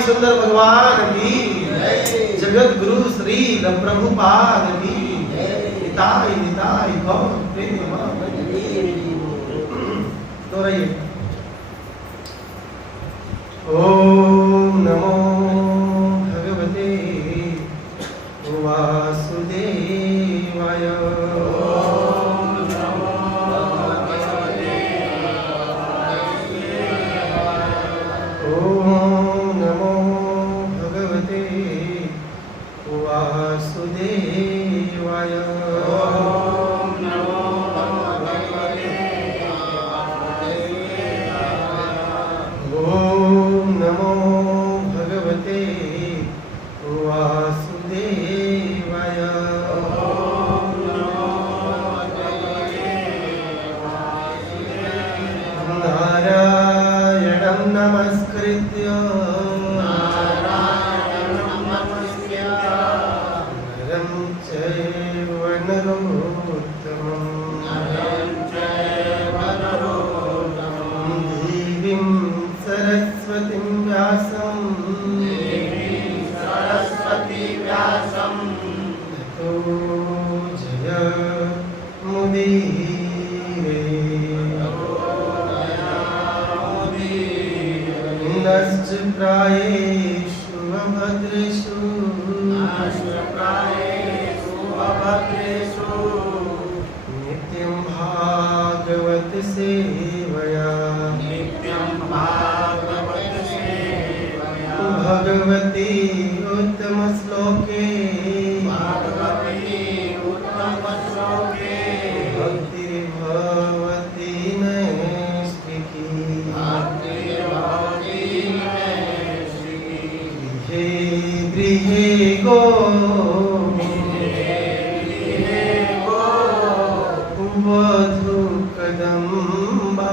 सुंदर भगवान की जगत गुरु श्री प्रभुपाद की निताई निताई गौर प्रेम दोहराइए। ओम नमो भगवते वासुदेवाय। नित्यं भागवत सेवया भगवती उत्तम श्लोके भक्ति भवती नैष्ठिकी गृहे गो वधु कदम्बा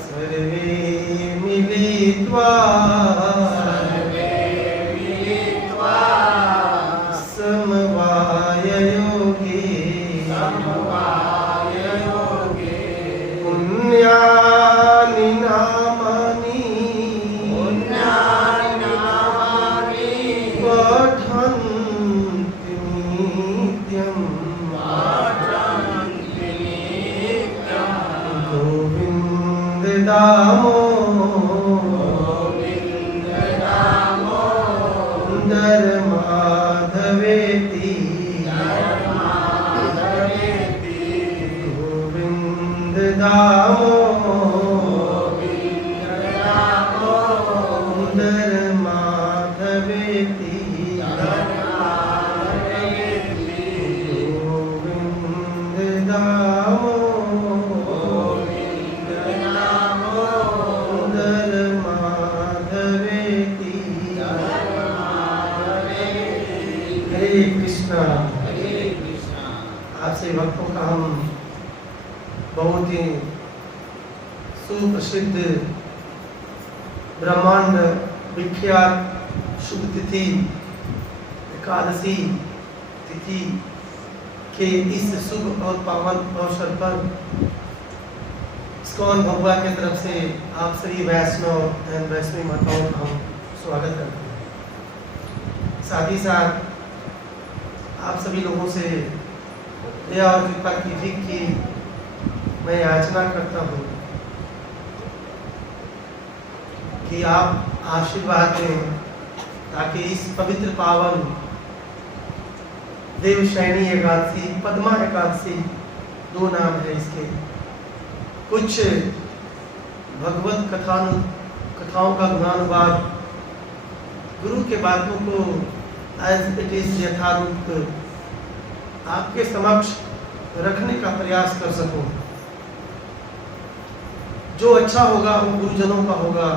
सर्वे मिलित्वा समवाय योगे पुण्यानि नामानि पठन्ति नित्यं गोविन्द दामोदर माधवेति गोविन्द दामोदर माधवेति गोविन्द दामोदर माधवेति। हरे कृष्णा। आपसे भक्तों का हम बहुत ही सुप्रसिद्ध ब्रह्मांड विख्यात शुभ तिथि एकादशी तिथि के इस शुभ और पावन अवसर पर इस्कॉन भगवा की तरफ से आप सभी वैष्णव एवं वैष्णवी माताओं का हम स्वागत करते हैं। साथ ही साथ आप सभी लोगों से दया और कृपा कीजिए कि मैं याचना करता हूँ कि आप आशीर्वाद दें ताकि इस पवित्र पावन देवशयनी एकादशी, पद्मा एकादशी, 2 नाम है इसके। कुछ भगवत कथाओं का गुणानुवाद, गुरु के बातों को एज इट इज यथारूप आपके समक्ष रखने का प्रयास कर सकूं। जो अच्छा होगा वो गुरुजनों का होगा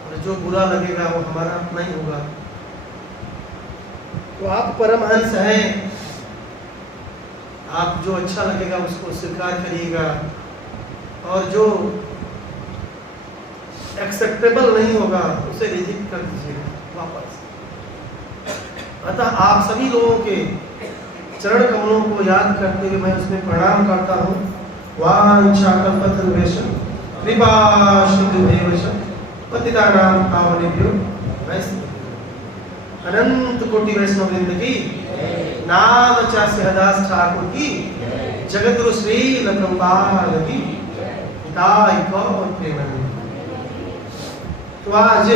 और जो बुरा लगेगा वो हमारा अपना ही होगा। तो आप परमहंस हैं, आप जो अच्छा लगेगा उसको स्वीकार करिएगा और जो एक्सेप्टेबल नहीं होगा उसे रिजेक्ट कर दीजिएगा वापस। अतः आप सभी लोगों के चरण कमलों को याद करते हुए मैं उसमें प्रणाम करता हूँ। वाञ्छाकल्पतरुभ्यश्च कृपा सिन्धुभ्येव पतितानां पावनेभ्यो वैष्णवेभ्यो। अनंत कोटि वैष्णव वृंद की, नाम चास्य हरदास ठाकुर की, जगतगुरु श्री प्रभुपाद की, हिताय गौर प्रेमानंद। तो आज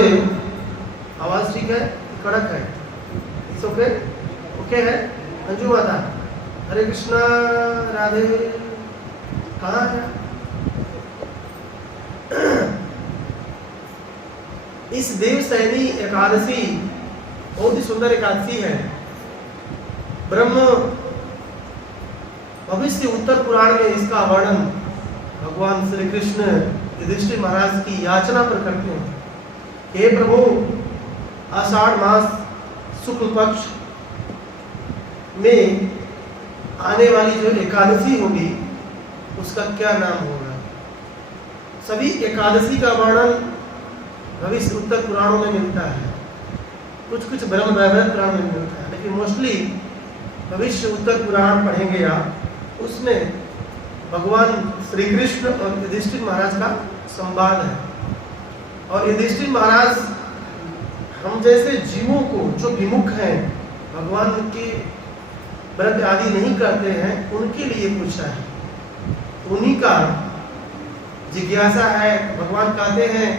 आवाज ठीक है, कड़क है, इट्स ओके, ओके है। अंजू माता, हरे कृष्णा, राधे, कहाँ है? इस देवशयनी एकादशी बहुत ही सुंदर एकादशी है। ब्रह्म भविष्य उत्तर पुराण में इसका वर्णन भगवान श्री कृष्ण युधिष्ठिर महाराज की याचना पर करते हैं। हे प्रभु, आषाढ़ मास शुक्ल पक्ष में आने वाली जो एकादशी होगी उसका क्या नाम होगा? सभी एकादशी का वर्णन भविष्य उत्तर पुराणों में मिलता है, कुछ कुछ ब्रह्म वैवर्त पुराण में मिलता है, लेकिन मोस्टली भविष्य उत्तर पुराण पढ़ेंगे आप, उसमें भगवान श्री कृष्ण और युधिष्ठिर महाराज का संवाद है। और युधिष्ठिर महाराज हम जैसे जीवों को जो विमुख हैं, भगवान के व्रत आदि नहीं करते हैं, उनके लिए पूछा है। उन्हीं का जिज्ञासा है। भगवान कहते हैं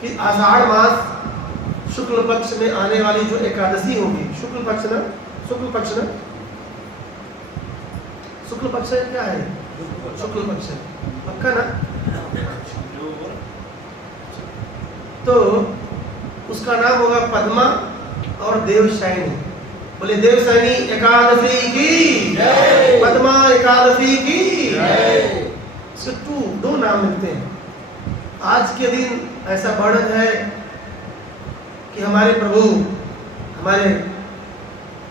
कि आषाढ़ मास शुक्ल पक्ष में आने वाली जो एकादशी होगी, शुक्ल पक्ष ना, शुक्ल पक्ष ना, शुक्ल पक्ष क्या है? शुक्ल पक्ष पक्का ना? तो उसका नाम होगा पद्मा और देवशयनी। बोले देवशयनी एकादशी की जय, पद्मा एकादशी की जय। इसके 2 नाम मिलते हैं। आज के दिन ऐसा वर्णन है कि हमारे प्रभु, हमारे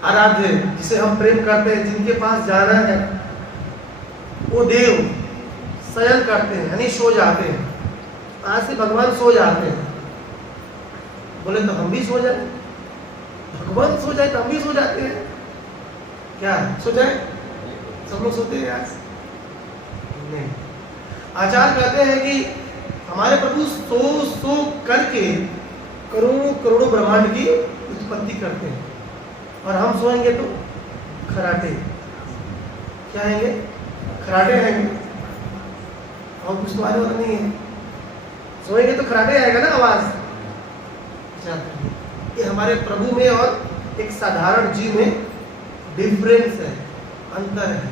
आराध्य, जिसे हम प्रेम करते हैं, जिनके पास जाना है, वो देव शयन करते हैं, यानी सो जाते हैं। आज से भगवान सो जाते हैं। बोले तो हम भी सो जाए, भगवान सो जाए तो हम भी सो जाते हैं क्या? सो जाए? सब लोग सोते हैं आज? नहीं। आचार्य कहते हैं कि हमारे प्रभु सो करके करोड़ों करोड़ों ब्रह्मांड की उत्पत्ति करते हैं, और हम सोएंगे तो खराटे। क्या आएंगे? खराटे आएंगे। और कुछ तो आने वाला नहीं है। सोएंगे तो खराटे आएगा ना, आवाज। ये हमारे प्रभु में और एक साधारण जीव में डिफरेंस है, अंतर है।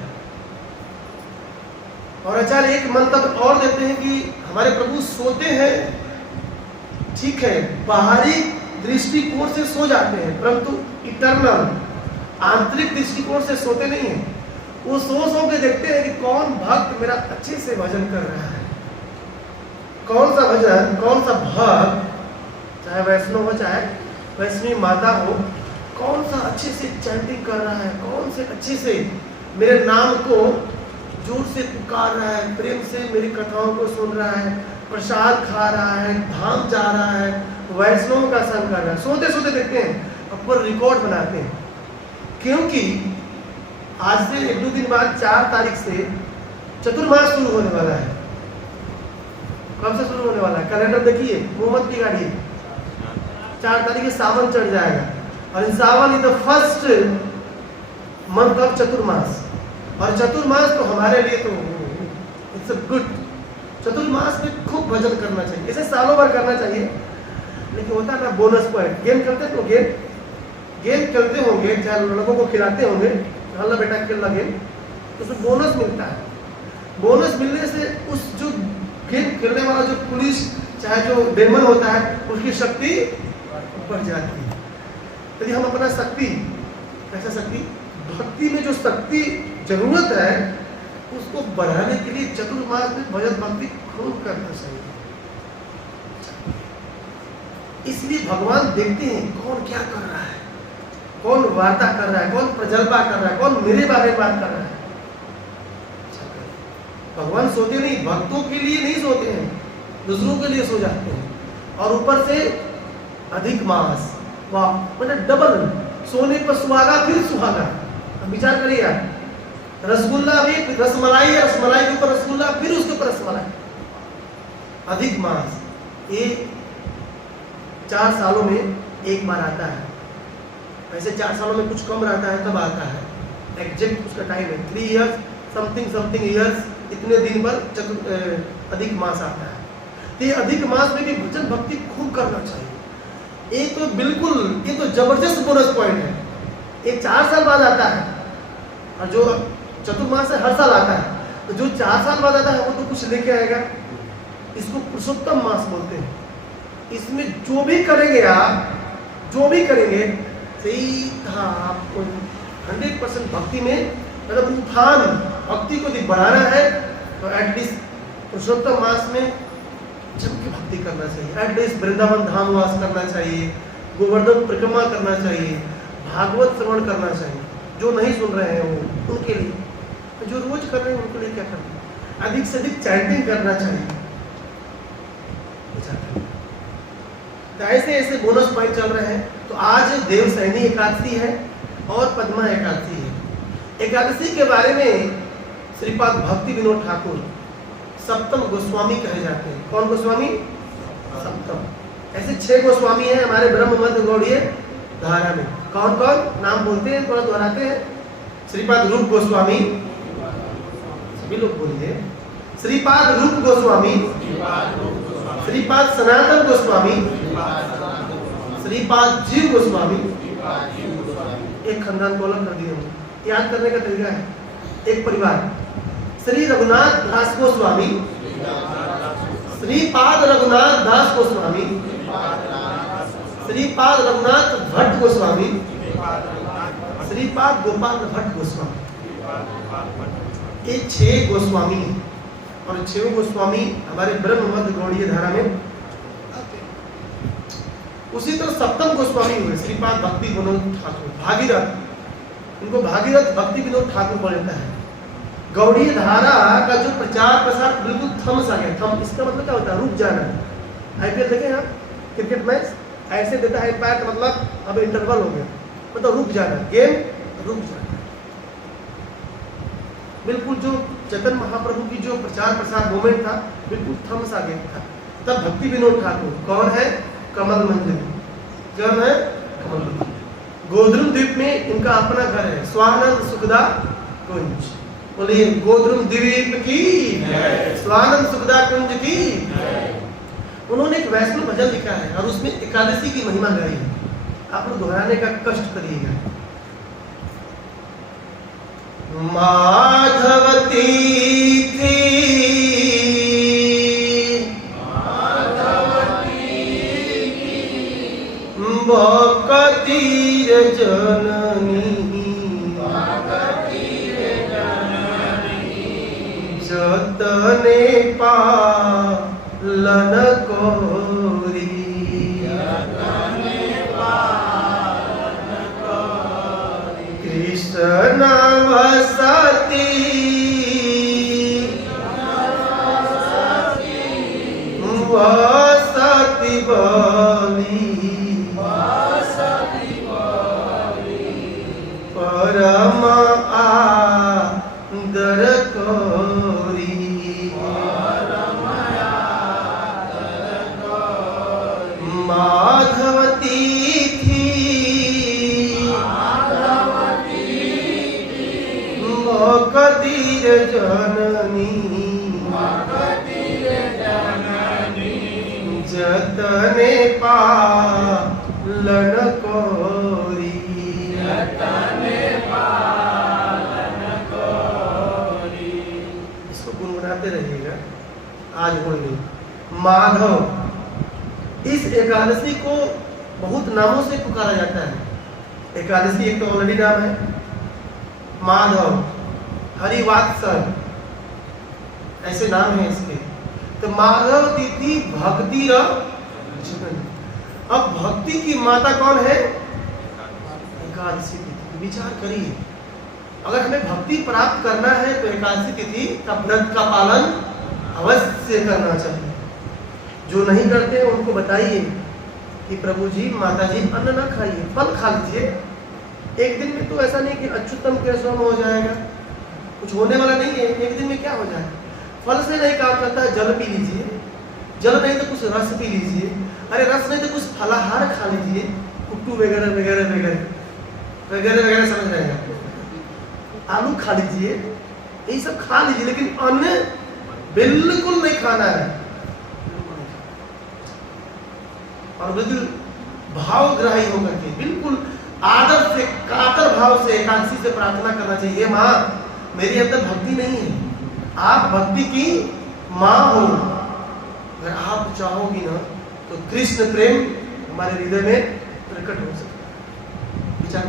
और आचार्य एक मंतव्य और देते हैं कि हमारे प्रभु सोते हैं, ठीक है, बाहरी दृष्टिकोण से सो जाते हैं, परंतु इटर्नल आंतरिक दृष्टिकोण से सोते नहीं हैं। वो सो के देखते हैं कि कौन भक्त मेरा अच्छे से भजन कर रहा है, कौन सा भजन, कौन सा भक्त, चाहे वैष्णव हो चाहे वैष्णवी माता हो, कौन सा अच्छे से चैंटिंग कर रहा है, कौन से अच्छे से मेरे नाम को जोर से पुकार रहा है, प्रेम से मेरी कथाओं को सुन रहा है, प्रसाद खा रहा है, धाम जा रहा है, वैष्णव का संग कर रहा है। सोते सोते देखते हैं, ऊपर रिकॉर्ड बनाते हैं। क्योंकि आज से 1-2 दिन बाद 4 तारीख से चतुर्मास शुरू होने वाला है। कब से शुरू होने वाला है? कैलेंडर देखिए, मुंह मत बिगाड़िए। 4 तारीख से सावन चढ़ जाएगा, और Sawan is the first month of Chaturmas. और चतुर्मास तो हमारे लिए तो इट्स अ गुड। चतुर्मास में खूब भजन करना चाहिए, इसे सालों भर करना चाहिए। लेकिन होता है ना बोनस पॉइंट, गेम करते हैं तो गेम गेम खेलते होंगे, चाहे लड़कों को खिलाते होंगे, हल्ला बेटा खेल रहा गेम, तो उसमें बोनस मिलता है। बोनस मिलने से उस जो गेम खेलने वाला जो पुलिस चाहे जो डेमन होता है उसकी शक्ति बढ़ जाती है। यदि हम अपना शक्ति, कैसा शक्ति, भक्ति में जो शक्ति जरूरत है उसको बढ़ाने के लिए चतुर्मास में भजन भक्ति खूब करना चाहिए। इसलिए भगवान देखते हैं कौन क्या कर रहा है, कौन वार्ता कर रहा है, कौन प्रजल्पा कर रहा है, कौन मेरे बारे में बात कर रहा है। भगवान सोते नहीं, भक्तों के लिए नहीं सोते हैं, दूसरों के लिए सो जाते हैं। और ऊपर से अधिक मास, वाह, मतलब डबल, सोने पर सुहागा फिर सुहागा। अब विचार करिए आप, रसगुल्ला भी रसमलाई है, रसमलाई के ऊपर रसगुल्ला, फिर उसके ऊपर रसमलाई, अधिक मास। ये 4 सालों में एक बार आता है। वैसे 4 सालों में कुछ कम रहता है, तब आता है, एग्जैक्ट उसका टाइम है 3 इयर्स समथिंग ईयर्स, इतने दिन पर अधिक मास आता है। तो ये अधिक मास में भी भजन भक्ति खूब करना चाहिए। ये तो बिल्कुल, ये तो जबरदस्त बोनस पॉइंट है। ये 4 साल बाद आता है, और जो चतुर्मास है हर साल आता है। तो जो 4 साल बाद आता है वो तो कुछ लेके आएगा। इसको पुरुषोत्तम मास बोलते हैं। इसमें जो भी करेंगे आप, जो भी करेंगे सीधा आपको 100% भक्ति में, मतलब उठान भक्ति को यदि बढ़ाना है तो एटलीस्ट पुरुषोत्तम मास में जम के भक्ति करना चाहिए। एटलीस्ट वृंदावन धाम वास करना चाहिए, गोवर्धन परिक्रमा करना चाहिए, भागवत श्रवण करना चाहिए। जो नहीं सुन रहे हैं वो उनके लिए, जो रोज कर रहे हैं उनके लिए क्या करना, अधिक से अधिक चैंटिंग करना चाहिए। तो ऐसे ऐसे बोनस पॉइंट चल रहे हैं। तो आज देवसैनी एकादशी है और पद्मा एकादशी है। एकादशी के बारे में श्रीपाद भक्ति विनोद ठाकुर सप्तम गोस्वामी कहे जाते हैं। कौन गोस्वामी? सप्तम। ऐसे 6 गोस्वामी हैं हमारे ब्रह्म मध्य गौड़ीय धारा में। कौन कौन नाम बोलते हैं, थोड़ा दोहराते हैं। श्रीपाद रूप गोस्वामी, सभी लोग बोलिए, श्रीपाद रूप गोस्वामी, श्रीपाद सनातन गोस्वामी, श्रीपाद जीव गोस्वामी। एक खानदान को अलग कर दिए हम, याद करने का तरीका है, एक परिवार। श्री रघुनाथ दास गोस्वामी, श्रीपाद रघुनाथ दास गोस्वामी, श्रीपाद रघुनाथ भट्ट गोस्वामी, श्रीपाद गोपाल भट्ट गोस्वामी। ये 6 गोस्वामी हैं और 6 गोस्वामी हमारे ब्रह्म मध्य गौड़ीय धारा में आते हैं। उसी तरह सप्तम गोस्वामी हुए श्रीपाद भक्ति विनोद ठाकुर, भागीरथ। इनको भागीरथ भक्ति विनोद ठाकुर बोला जाता है। गौड़ीय धारा का जो प्रचार प्रसार बिल्कुल थम्स आ गया। थम इसका मतलब क्या होता है? रुक जाना। आईपीएल देखें आप, क्रिकेट मैच ऐसे देता है इम्पैक्ट, मतलब अब इंटरवल हो गया, मतलब रुक जाना, गेम रुक जाना। बिल्कुल जो चैतन्य महाप्रभु की जो प्रचार प्रसार मूवमेंट था बिल्कुल थम्स आ गया था। तब भक्ति विनोद ठाकुर कौन है? कमल मंजरी। कौन है? कमल मंजरी। गोद्रुम द्वीप में इनका अपना घर है, स्वानंद सुखदा कुंज। बोलिए गोद्रुम द्वीप की, स्वानंद सुखदा कुंज की। उन्होंने एक वैष्णव भजन लिखा है और उसमें एकादशी की महिमा गाई है। आप लोग दोहराने का कष्ट करिएगा। माधवती थी, बकतीर जननी, जतने पालन कोरी। कृष्ण वसती वसती बली, परम आदर कोरी। माधवती थी, कदीर जननी, जतने पालन कोरी। इसको गुनगुनाते रहिएगा। आज बोलिए माधव। इस एकादशी को बहुत नामों से पुकारा जाता है। एकादशी एक तो ऑलरेडी नाम है, माधव, हरिवात्सल, ऐसे नाम है इसके। तो माधव तिथि भक्ति र जीवन। अब भक्ति की माता कौन है? एकादशी तिथि। विचार करिए, अगर हमें भक्ति प्राप्त करना है तो एकादशी तिथि का व्रत का पालन अवश्य करना चाहिए। जो नहीं करते हैं उनको बताइए कि प्रभु जी, माता जी, अन्न ना खाइए, फल खा लीजिए। एक दिन में तो ऐसा नहीं कि अच्युतम के स्वम हो जाएगा, कुछ होने वाला नहीं है। एक दिन में क्या हो जाएगा? फल से नहीं काम करता है, जल पी लीजिए, जल नहीं तो कुछ रस पी लीजिए, अरे रस नहीं तो कुछ फलाहार खा लीजिए, कुट्टू वगैरह वगैरह वगैरह वगैरह वगैरह, समझ रहे हैं? आलू खा लीजिए, यही सब खा लीजिए, लेकिन अन्न बिल्कुल नहीं खाना है। और बिल्कुल भावग्राही होकर के, बिल्कुल आदर से, कातर भाव से एकादशी से प्रार्थना करना चाहिए। माँ, मेरी अंदर भक्ति नहीं है, आप भक्ति की माँ हो। अगर आप चाहोगी ना तो कृष्ण प्रेम हमारे हृदय में प्रकट हो सकता है। विचार,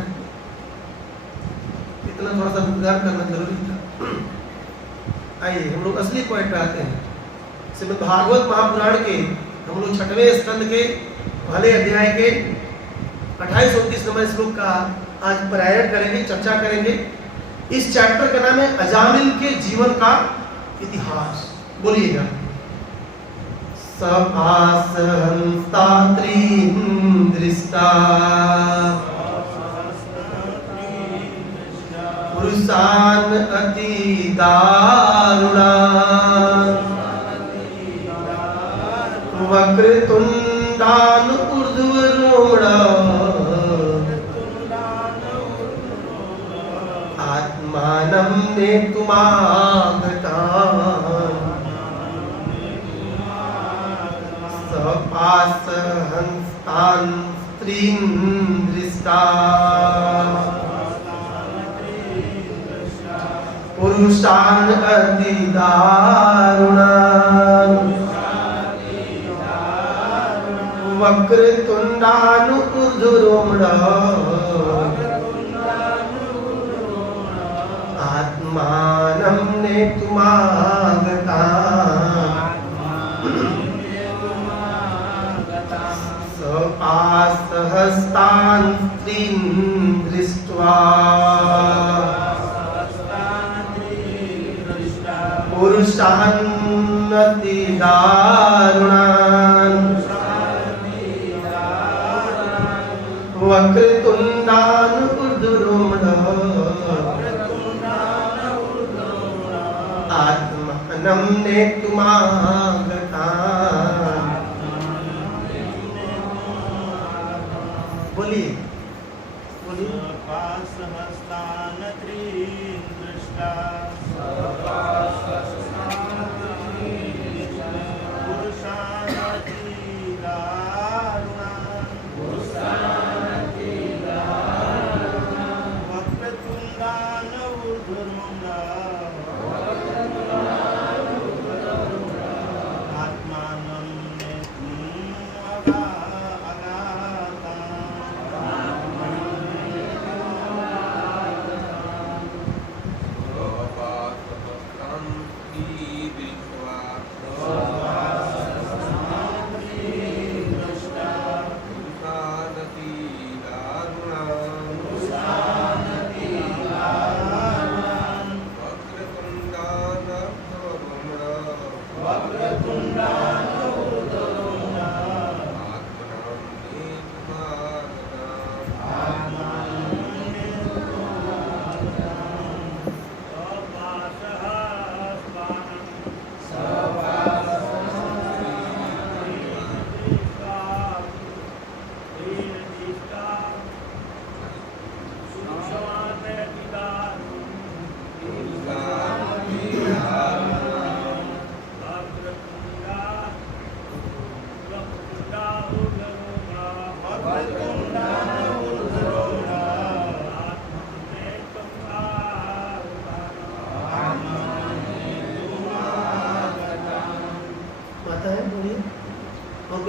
इतना थोड़ा सा गुणगान करना जरूरी था। आइए हम लोग असली पॉइंट पे आते हैं। श्रीमद् भागवत महापुराण के हम लोग 6वें स्कंद के पहले अध्याय के 28-29 नंबर श्लोक का आज पारायण करेंगे, चर्चा करेंगे। इस चैप्टर का नाम है अजामिल के जीवन का इतिहास। बोलिएगा। सपासहंस्तात्रीन्द्रिष्टा पुरुषान् अति दारुणा वक्रतुण्डान् ऊर्ध्वरोमणा आत्मानं नेतुमागतान् सपासहंस्तान् स्त्रीन् दृष्टा पुरुषान् अति दारुणान् वक्रतुण्डान् ऊर्ध्वरोमणा आत्मानं नेतुमागतान् सपासहस्तान् स्त्रीन् दृष्ट्वा पुरुषान् अति दारुणान् वक्रतुण्डान् ऊर्ध्वरोमणा आत्मानं नेतुमागतान्। बोलिए बोलिए।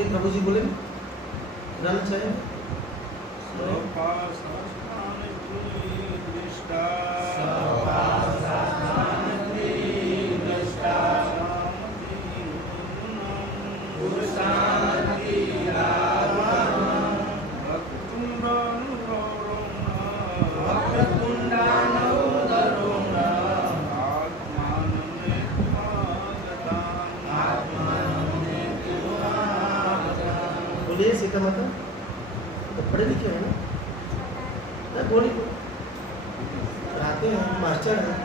बोलिए प्रभु जी बोले गाना चाहे बोलिए सीता माता तो पढ़े लिखे हैं ना बोलिए आते हैं मास्टर हैं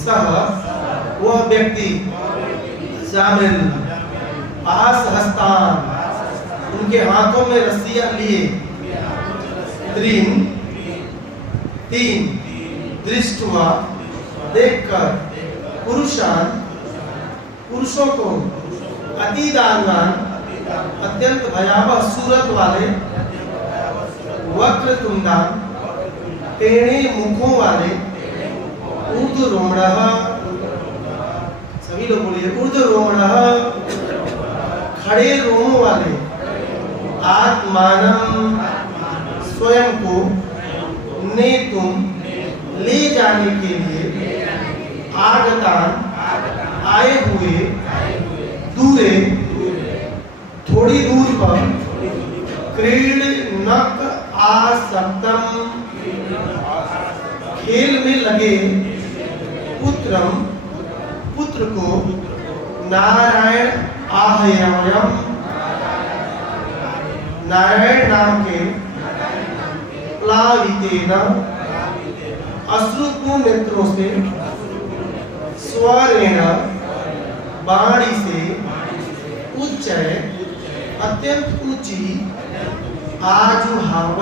सह वह व्यक्ति जामिल पास हस्तान उनके हाथों में रस्सियां लिए तीन दृष्टवा देखकर पुरुषों को अतिदानवान अत्यंत भयावह सूरत वाले वक्रतुंडान टेढ़े मुखों वाले ऊर्ध्वरोमणः सभी लोग बोलिए ऊर्ध्वरोमणः खड़े रोमों वाले आत्मानम स्वयं को नेतुम ले जाने के लिए आगतान आए हुए दूरे थोड़ी दूर पर क्रीडनक आसक्तम खेल में लगे पुत्र को नारायण आह्वयम नारायण नाम के प्लावितेन अश्रुपूर्ण नेत्रों से स्वरेण वाणी से उच्चय अत्यंत ऊंची आजुहाव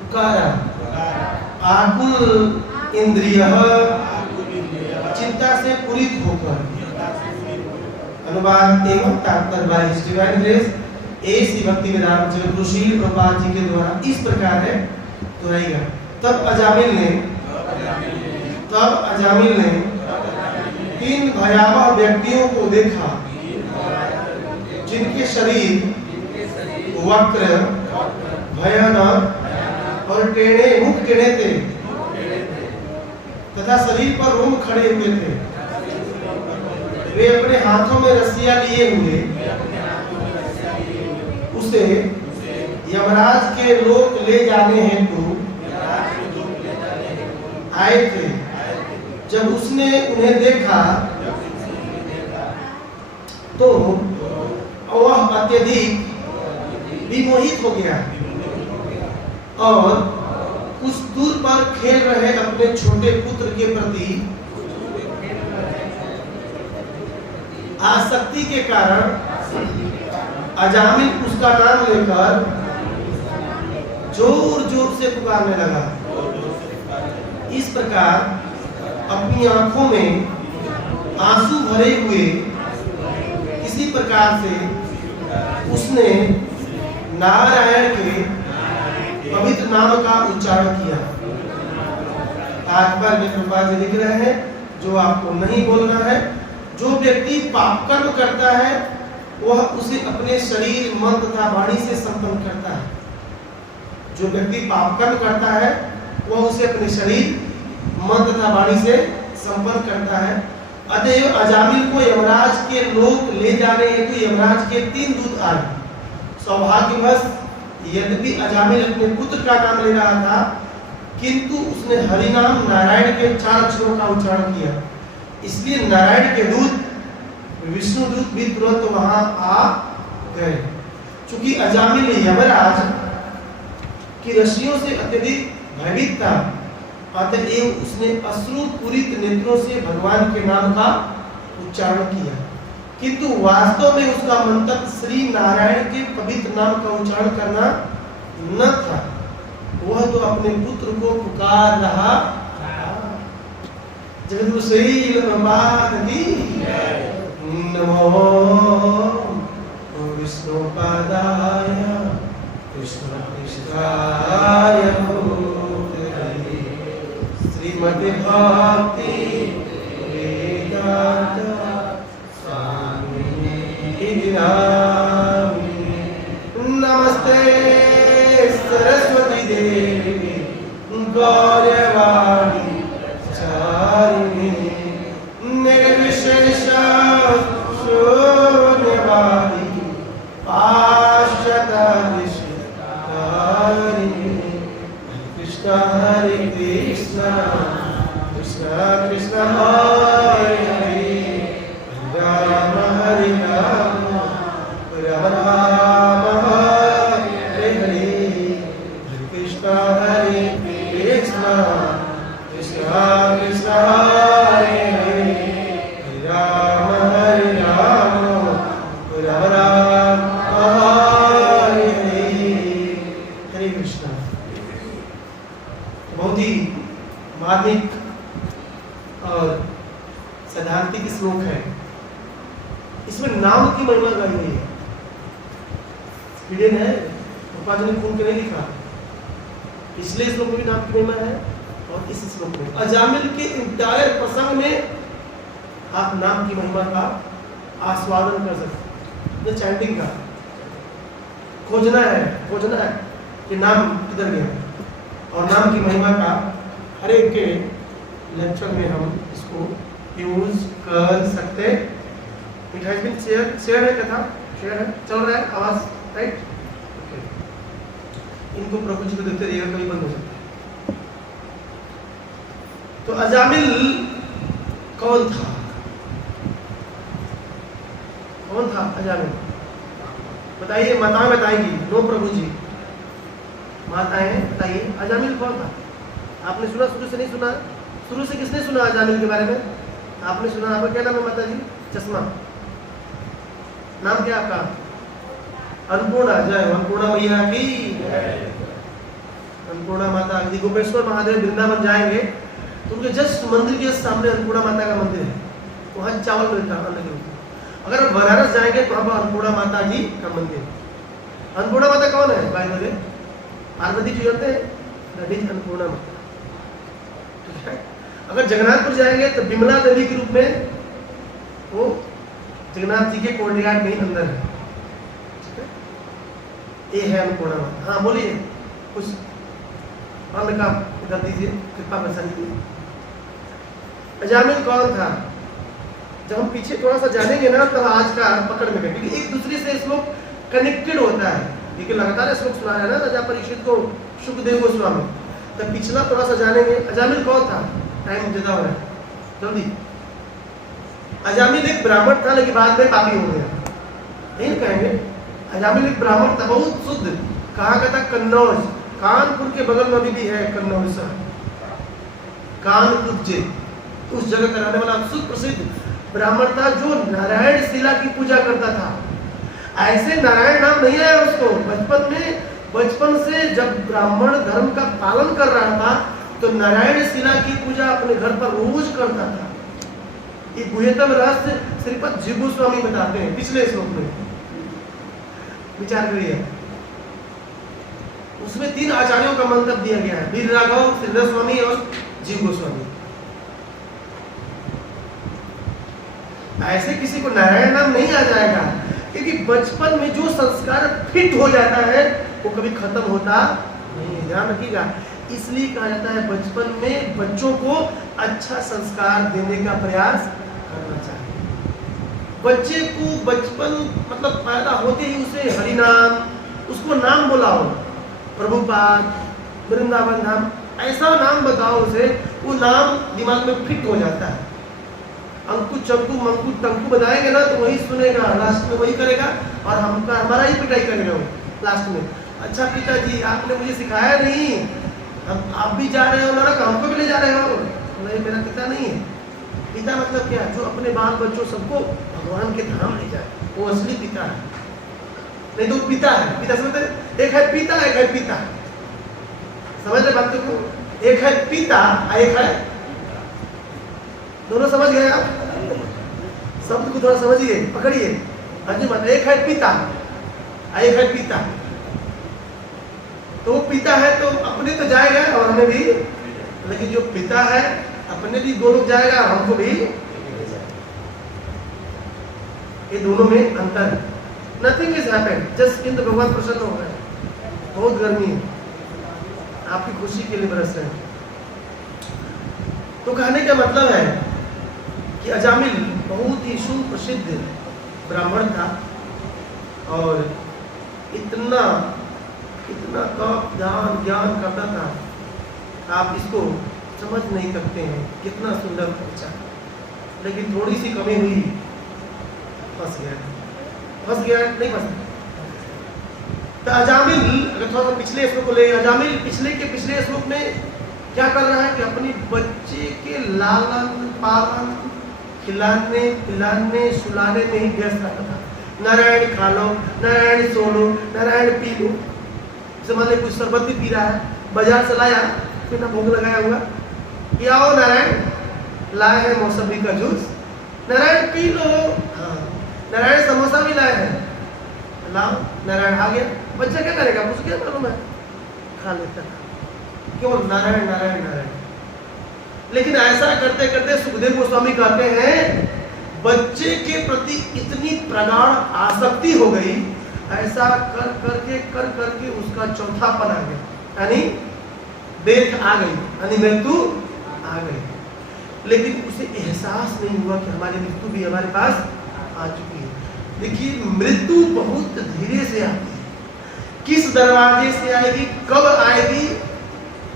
पुकारा आकुल इंद्रिय चिंता से पूरित होकर। अनुवाद एवं तात्पर्य बाय हिज डिवाइन ग्रेस ऐसी भक्ति वेदांत जो गुरुशील प्रभुपाद जी के द्वारा इस प्रकार है दोहराएगा। तब अजामिल ने तीन भयावह व्यक्तियों को देखा जिनके शरीर वक्र भयानक और टेढ़े मुख टेढ़े थे तथा शरीर पर रोम खड़े हुए थे। वे अपने हाथों में रस्सियां लिए हुए उसे यमराज के लोक ले जाने हेतु आए थे। जब उसने उन्हें देखा तो वह अत्यधिक विमोहित हो गया और कुछ दूर पर खेल रहे अपने छोटे पुत्र के प्रति आसक्ति के कारण अजामिल उसका नाम लेकर जोर जोर से पुकारने लगा। इस प्रकार अपनी आंखों में आंसू भरे हुए किसी प्रकार से उसने नारायण के पवित्र नाम का उच्चारण किया। तात्पर्य में प्रभुपाद जी लिख रहे हैं जो आपको नहीं बोलना है। जो व्यक्ति पाप कर्म करता है वह उसे अपने शरीर मन तथा वाणी से संपन्न करता है। जो व्यक्ति पाप कर्म करता है वह उसे अपने शरीर मन तथा वाणी से संपन्न करता है। अतएव अजामिल को यमराज के लोक ले जाने हेतु यमराज के 3 दूत आए। सौभाग्यवश यद्यपि अजामिल अपने पुत्र का नाम ले रहा था, किंतु उसने हरिनाम नारायण के 4 अक्षरों का उच्चारण किया। इसलिए नारायण के दूत विष्णु दूत भी तुरंत वहां आ गए। चूंकि अजामिल यमराज की रस्सियों से अत्यधिक भयभीत था, अतएव उसने अश्रुपूरित नेत्रों से भगवान के नाम का उच्चारण किया, किंतु वास्तव में उसका मंतव्य श्री नारायण के पवित्र नाम का उच्चारण करना न था। वह तो अपने पुत्र को पुकार रहा। जगद्गुरु श्री प्रभुपाद की नमो विष्णुपादाय कृष्ण कृष्णाय श्रीमति भक्ति वेदांत स्वामी नमस्ते सरस्वती देवी गौरवाणी चारिणी निर्विशेष शून्यवादी पाश्चात्य हरे कृष्ण कृष्ण कृष्ण हरे हरे राम हरे राम राम राम हरे हरे हरे कृष्ण कृष्ण कृष्ण हरे हरे हरे राम राम राम हरे हरे। हरे कृष्ण। बहुत ही मार्मिक और सैद्धांतिक श्लोक है। इसमें नाम की महिमा गाई गई है। हिडन है, प्रभुपाद जी ने खून के नहीं लिखा। पिछले श्लोक में भी नाम की महिमा है और इस श्लोक में। अजामिल के इंटायर प्रसंग में आप नाम की महिमा का आस्वादन कर सकते हैं। चैंटिंग का खोजना है कि नाम किधर गया और नाम की महिमा का हर एक के लेक्चर में हम इसको यूज कर सकते। इट हैज बीन शेयर है कथा, शेयर है, चल रहा है आवाज, राइट? इनको प्रभु जी को देखते रहिएगा, कभी बंद हो सकता है। तो अजामिल कौन था? कौन था अजामिल? बताइए, माताएं बताएंगी। नो प्रभु जी, माताएं बताइए अजामिल कौन था? आपने सुना? शुरू से नहीं सुना? शुरू से किसने सुना अजामिल के बारे में? आपने सुना। आपका क्या नाम है माता जी? चश्मा। नाम क्या आपका? अन्नपूर्णा। जय अन्नपूर्णा मैया की। अन्नपूर्णा माता। यदि गोपेश्वर महादेव वृंदावन जाएंगे तो उनके जस्ट मंदिर के सामने अन्नपूर्णा माता का मंदिर है। वहाँ चावल मिलता है अन्न के रूप में। अगर बनारस जाएंगे तो वहाँ अन्नपूर्णा माता जी का मंदिर। अन्नपूर्णा माता कौन है? By the way Parvati ji होते हैं, दैट इज अन्नपूर्णा माता। ठीक है। अगर जगन्नाथपुर जाएंगे तो विमला देवी के रूप में वो जगन्नाथ जी के कोर्टयार्ड में अंदर है। ठीक है। ये है अन्नपूर्णा माता। हाँ बोलिए कुछ अन्न का इधर दीजिए, कृपा प्रसाद। अजामिल कौन था? जब हम पीछे थोड़ा सा जानेंगे ना तब आज का पकड़ में, क्योंकि एक दूसरे से श्लोक कनेक्टेड होता है। लेकिन लगातार श्लोक सुना है ना राजा परीक्षित को सुखदेव गोस्वामी, तब पिछला थोड़ा सा जानेंगे। अजामिल कौन था? टाइम ज्यादा हो रहा है, जल्दी। अजामिल एक ब्राह्मण था, लेकिन बाद में पापी हो गया। नहीं कहेंगे अजामिल एक ब्राह्मण था, बहुत शुद्ध। कहाँ का था? कन्नौज। कानपुर के बगल में भी है कन्नौज शहर, कानपुर जे। उस जगह का रहने वाला सुप्रसिद्ध ब्राह्मण था जो नारायण शिला की पूजा करता था। ऐसे नारायण नाम नहीं आया उसको। बचपन से जब ब्राह्मण धर्म का पालन कर रहा था तो नारायण शिला की पूजा अपने घर पर रोज करता था। ये गुह्यतम रहस्य श्रीपद जी गोस्वामी बताते हैं पिछले श्लोक में, विचार करिए। उसमें 3 आचार्यों का मंतव्य दिया गया है, वीर राघव, श्रीधर स्वामी और जीव गोस्वामी। ऐसे किसी को नारायण नाम नहीं आ जाएगा, क्योंकि बचपन में जो संस्कार फिट हो जाता है वो कभी खत्म होता नहीं। ध्यान रखिएगा। इसलिए कहा जाता है बचपन में बच्चों को अच्छा संस्कार देने का प्रयास करना चाहिए। बच्चे को बचपन मतलब पैदा होते ही उसे हरि नाम, उसको नाम बुलाओ, प्रभुपाद, वृंदावन धाम, ऐसा नाम बताओ उसे, वो नाम दिमाग में फिट हो जाता है। अंकु चंकु मंकु टंकु बताएंगे ना तो वही सुनेगा, लास्ट में वही करेगा और हमारा ही पिटाई करेगा वो लास्ट में। अच्छा पिताजी आपने मुझे सिखाया नहीं, हम आप भी जा रहे हो नरक, हमको भी ले जा रहे हो? नहीं, मेरा पिता नहीं है। पिता मतलब क्या? जो अपने बाल बच्चों सबको भगवान के धाम ले जाए, वो असली पिता है। नहीं तो पिता है, पिता समझते, एक है पिता, एक है पिता, समझ रहे बात को? एक है पिता, एक है, दोनों समझ गए आप? शब्द को थोड़ा समझिए, पकड़िए। मतलब एक है पिता, एक है पिता। तो वो पिता है तो अपने तो जाएगा और हमें भी, लेकिन जो पिता है अपने भी दो लोग जाएगा और हमको भी। ये दोनों में अंतर है। नथिंग इज हैपेंड, जस्ट किंतु भगवान प्रसन्न हो गए। बहुत गर्मी है, आपकी खुशी के लिए बरस रहे हैं। तो कहने का मतलब है कि अजामिल बहुत ही सुप्रसिद्ध ब्राह्मण था और इतना इतना तप ध्यान ज्ञान करता था, आप इसको समझ नहीं सकते हैं, कितना सुंदर बच्चा। लेकिन थोड़ी सी कमी हुई, फंस गया नहीं फंस। तो अजामिल, अगर थोड़ा सा पिछले श्लोक को ले, अजामिल पिछले के पिछले श्लोक में क्या कर रहा है कि अपनी बच्चे के लालन पालन, खिलाने पिलाने सुलाने में ही व्यस्त रहता था। नारायण खा लो, नारायण सो लो, नारायण पी लो। जैसे मान लो कुछ शरबत भी पी रहा है, बाजार से लाया, फिर ना भोग लगाया हुआ, कि आओ नारायण लाए हैं मौसमी का जूस, नारायण पी लो। हाँ, नारायण समोसा भी लाए हैं, लाओ, नारायण आ गया। बच्चा क्या करेगा, मुझे क्या मालूम है, खा लेता है। क्यों? नारायण नारायण नारायण। लेकिन ऐसा करते करते सुखदेव गोस्वामी कहते हैं बच्चे के प्रति इतनी प्रगाढ़ आसक्ति हो गई, ऐसा कर करके उसका चौथापन आ गया, यानी डेथ आ गई, यानी मृत्यु आ गई। लेकिन उसे एहसास नहीं हुआ कि हमारी मृत्यु भी हमारे पास आ चुकी है। देखिए मृत्यु बहुत धीरे से आती है, किस दरवाजे से आएगी, कब आएगी,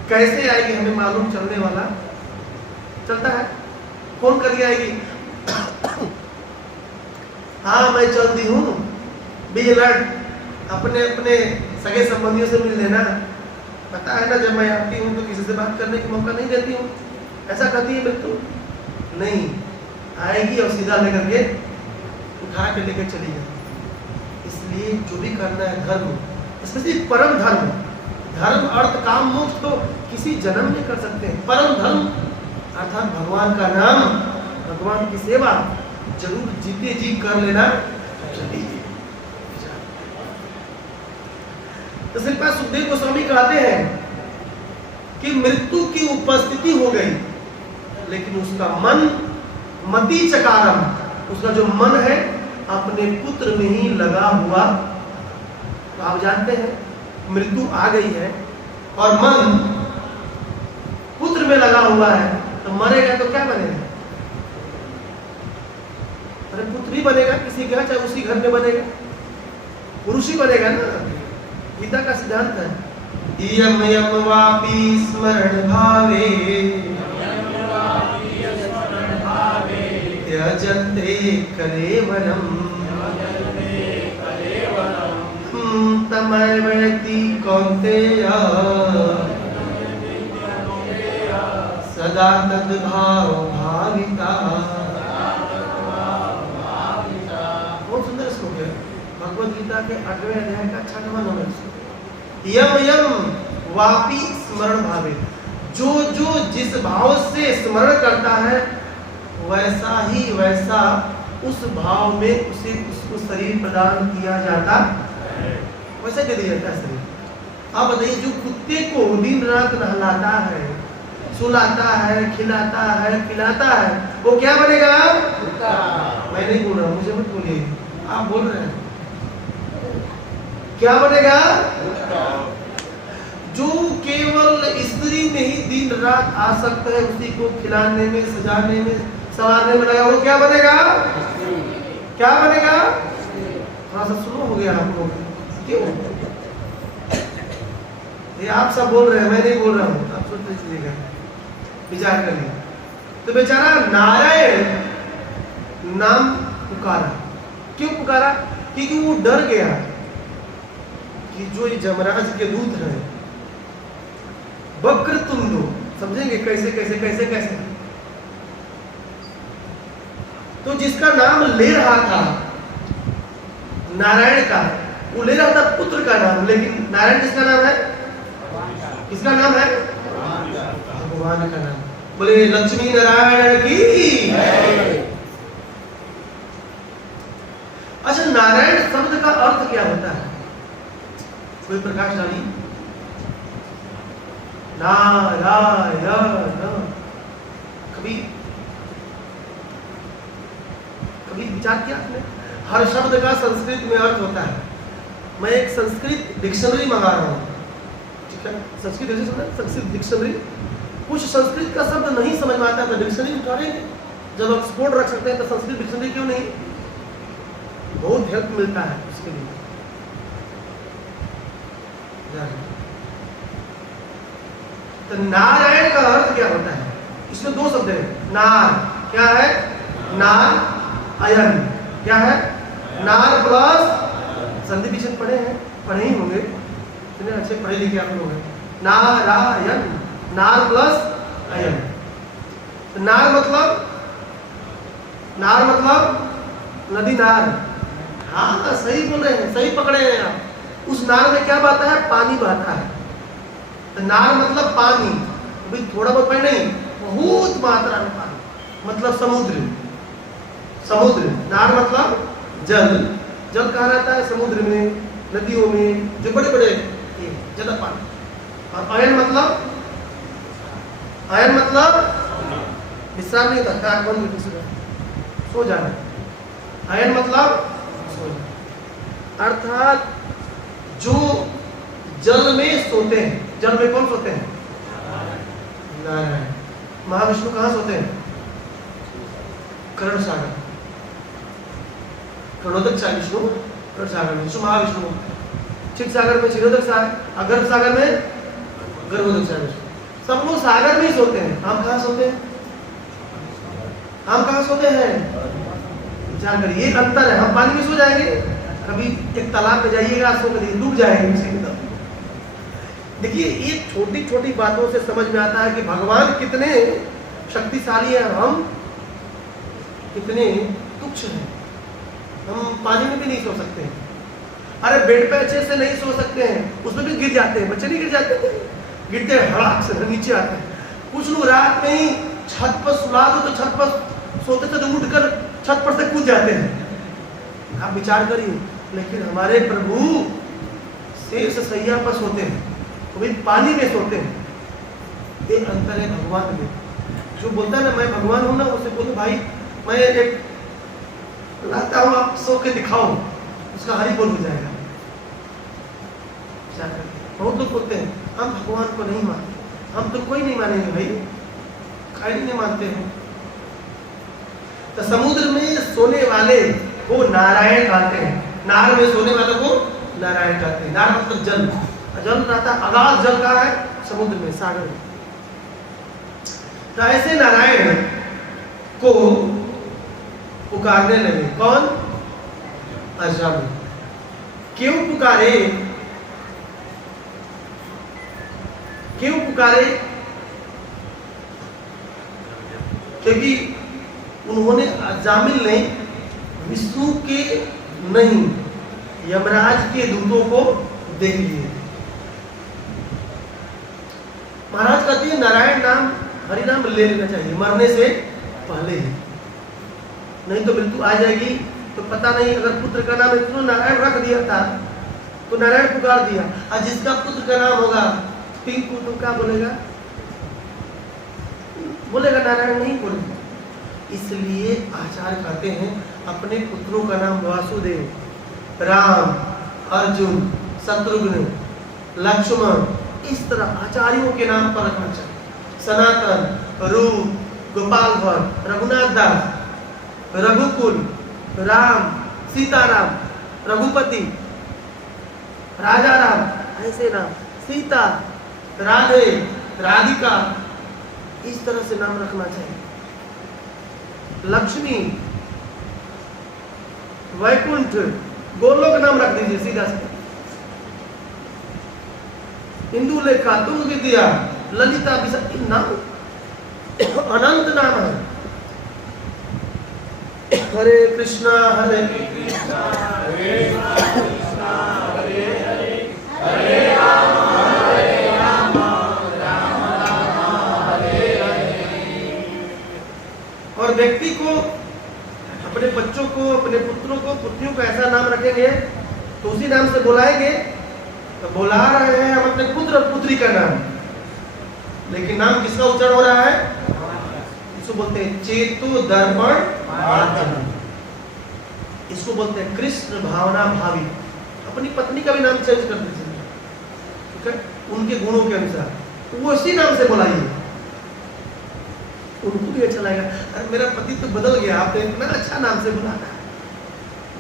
कैसे आएगी हमें मालूम चलने वाला चलता है। फोन करके आएगी, हाँ मैं चलती हूँ, बी अलर्ट, अपने अपने सगे संबंधियों से मिल लेना। पता है ना जब मैं आती हूँ तो किसी से बात करने का मौका नहीं देती हूँ, ऐसा कहती है मृत्यु। नहीं, आएगी और सीधा लेकर के उठा के लेकर चली जाएगी। इसलिए जो भी करना है धर्म, स्पेशली परम धर्म, धर्म अर्थ काम मोक्ष तो किसी जन्म में कर सकते हैं। परम धर्म अर्थात भगवान का नाम, भगवान की सेवा जरूर जीते जी कर लेना चाहिए। तो सिर्फ सुखदेव गोस्वामी कहते हैं कि मृत्यु की उपस्थिति हो गई, लेकिन उसका मन मति चकारम, उसका जो मन है अपने पुत्र में ही लगा हुआ। तो आप जानते हैं मृत्यु आ गई है और मन पुत्र में लगा हुआ है, तो मरेगा तो क्या बनेगा? अरे पुत्र ही बनेगा, किसी घर चाहे उसी घर में बनेगा, पुरुष ही बनेगा ना। गीता का सिद्धांत है, यम यम वापी स्मरण भावे त्यजन्ते कलेवरम तमैवैति कौन्तेय सदा तद्भाव भाविता। बहुत सुंदर श्लोक है, भगवद गीता के 8वें अध्याय का 6वां नंबर। यम यम वापी स्मरण भावे, जो जो जिस भाव से स्मरण करता है वैसा ही वैसा उस भाव में उसे उसको शरीर प्रदान किया जाता है, वैसे दे दिया जाता है शरीर। आप बताइए जो कुत्ते को दिन रात नहलाता है, सुलाता है, खिलाता है, पिलाता है, वो क्या बनेगा? कुत्ता। मैं नहीं बोल रहा हूँ, मुझे मत बोलिए, आप बोल रहे हैं। क्या बनेगा? कुत्ता। जो केवल स्त्री में ही दिन रात आसक्त है, उसी को खिलाने में, सजाने में, संवारने में लगा, वो क्या बनेगा? क्या बनेगा? थोड़ा सा स्लो हो गया आप लोग, क्यों? ये आप सब बोल रहे हैं, मैं नहीं बोल रहा हूँ, आप सोच लीजिएगा, विचार करिए। तो बेचारा नारायण नाम पुकारा। क्यों पुकारा? क्योंकि वो डर गया कि जो ये जमराज के दूत हैं, वक्रतुंड, समझेंगे कैसे कैसे कैसे कैसे, तो जिसका नाम ले रहा था नारायण का, वो ले रहा था पुत्र का नाम, लेकिन नारायण किसका नाम है? किसका नाम है? भगवान का नाम। बोले लक्ष्मी नारायण की। अच्छा, नारायण शब्द का अर्थ क्या होता है? कोई प्रकाश डाली। नारायण, कभी कभी विचार किया आपने? हर शब्द का संस्कृत में अर्थ होता है। मैं एक संस्कृत डिक्शनरी मंगा रहा हूँ, ठीक है? संस्कृत डिक्शनरी। कुछ संस्कृत का शब्द नहीं समझ में आता तो डिक्शनरी उठाएंगे। जब एक्सपोर्ट रख सकते हैं तो संस्कृत डिक्शनरी क्यों नहीं? बहुत हेल्प मिलता है उसके लिए। तो नारायण का अर्थ क्या होता है? इसमें दो शब्द है। नार क्या है? नार, अयन क्या है? नार प्लस संधि विच्छेद पढ़े हैं, पढ़े ही होंगे, इतने अच्छे पढ़े लिखे आप लोग हैं। नारायण, नार प्लस अयन। तो नार मतलब नदी नार। हाँ सही बोल रहे हैं, सही पकड़े हैं आप। उस नार में क्या बहता है? पानी बहता है। तो नार मतलब पानी, अभी थोड़ा बहुत पानी नहीं, बहुत मात्रा में पानी, मतलब समुद्र। समुद्र, नार मतलब जल। जल कहाँ रहता है? समुद्र में, नदियों में, जो बड़े बड़े ज्यादा पानी। और अयन मतलब विश्राम नहीं था, बंद सो जाना। अयन मतलब सो जाना, अर्थात जो जल में सोते हैं। जल में कौन सोते हैं? नारायण। महाविष्णु कहाँ सोते हैं? कर्ण सागर, कर्णोदक सागर विष्णु, कर्ण सागर में विष्णु महाविष्णु, क्षीर सागर में क्षीरोदक सागर, गर्भ सागर में गर्भोदक सागर। सब लोग सागर में ही सोते हैं। हम कहाँ सोते हैं? हम कहाँ सोते हैं? विचार करिए, ये अंतर है। हम पानी में सो जाएंगे, कभी एक तालाब में जाइएगा, सो कर डूब जाएंगे। देखिए, ये छोटी छोटी बातों से समझ में आता है कि भगवान कितने शक्तिशाली है, हम कितने तुच्छ हैं। हम पानी में भी नहीं सो सकते हैं। अरे बेड पे अच्छे से नहीं सो सकते हैं, उसमें भी गिर जाते हैं। बच्चे नहीं गिर जाते थे? गिरते हैं, हड़ाक से नीचे आते हैं। कुछ लोग रात में ही छत पर सुला दो तो छत पर सोते थे तो उठकर छत पर से कूद जाते हैं। आप विचार करिए, लेकिन हमारे प्रभु शेष सैया पर सोते हैं, कभी पानी में सोते हैं। एक अंतर है भगवान में। जो बोलता है ना मैं भगवान हूं ना, उसे बोलो भाई मैं एक लाता हूं, आप सो के दिखाओ, उसका हरि बोल हो जाएगा। बहुत लोग बोलते हैं हम भगवान को नहीं मानते। हम तो कोई नहीं मानेंगे भाई, खाई नहीं मानते हैं। तो समुद्र में सोने वाले को नारायण कहते हैं। नार में सोने वाले को नारायण कहते हैं। नार मतलब जल, जल रहता है, अगाध जल का है समुद्र में, सागर में। तो ऐसे नारायण को पुकारने लगे। कौन? अजामिल। क्यों पुकारे? क्यों पुकारे? क्योंकि उन्होंने, अजामिल ने विष्णु के नहीं यमराज के दूतों को देख लिए। महाराज कहते हैं नारायण नाम, हरि नाम ले लेना चाहिए मरने से पहले ही, नहीं तो मृत्यु आ जाएगी। तो पता नहीं, अगर पुत्र का नाम इतना नारायण रख दिया था तो नारायण पुकार दिया, और जिसका पुत्र का नाम होगा पिंकू तो क्या बोलेगा? बोलेगा नारायण नहीं बोलेगा। इसलिए आचार्य कहते हैं अपने पुत्रों का नाम वासुदेव, राम, अर्जुन, शत्रुघ्न, लक्ष्मण, इस तरह आचार्यों के नाम पर रखना चाहिए। सनातन, रूप, गोपाल भट्ट, रघुनाथ दास, रघुकुल, राम, सीताराम, रघुपति, राजा राम, ऐसे नाम, सीता, राधे, राधिका, इस तरह से नाम रखना चाहिए। लक्ष्मी, वैकुंठ, गोलोक नाम रख दीजिए सीधा से। इंदुलेखा, तुंग विद्या, ललिता, विशाखी, नाम अनंत नाम है। हरे कृष्णा हरे कृष्णा हरे कृष्णा हरे हरे हरे राम राम राम हरे हरे। और व्यक्ति को, अपने बच्चों को, अपने पुत्रों को, पुत्रियों को ऐसा नाम रखेंगे तो उसी नाम से बुलाएंगे, तो बुला रहे हैं हम अपने पुत्र और पुत्री का नाम, लेकिन नाम किसका उच्चारण हो रहा है? इसको बोलते हैं चेतो दर्पण आचरण, इसको बोलते हैं कृष्ण भावना भावी। अपनी पत्नी का भी नाम चेंज कर दीजिए, ठीक है, उनके गुणों के अनुसार, वो उसी नाम से बुलाइए, उनको भी अच्छा लगेगा। अरे मेरा पति तो बदल गया, आपने इतना अच्छा नाम से बुलाना है,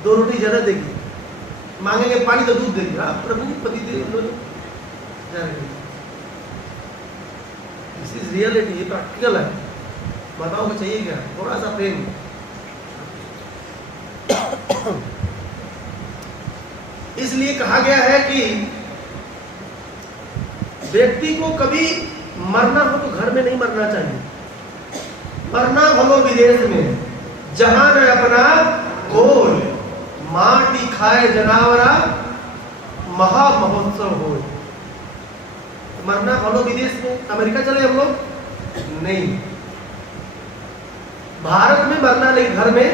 2 रोटी ज्यादा देगी, मांगेंगे पानी तो दूध देगी, आप प्रभु पति दे दिस इज रियलिटी, ये प्रैक्टिकल है। बताओ को चाहिए क्या? थोड़ा सा प्रेम। इसलिए कहा गया है कि व्यक्ति को कभी मरना हो तो घर में नहीं मरना चाहिए, मरना भलो विदेश में, जहां न अपना कोई, माटी खाए जनावरा, महा महोत्सव हो। मरना भलो विदेश में, अमेरिका चले हम लोग? नहीं, भारत में मरना नहीं, घर में,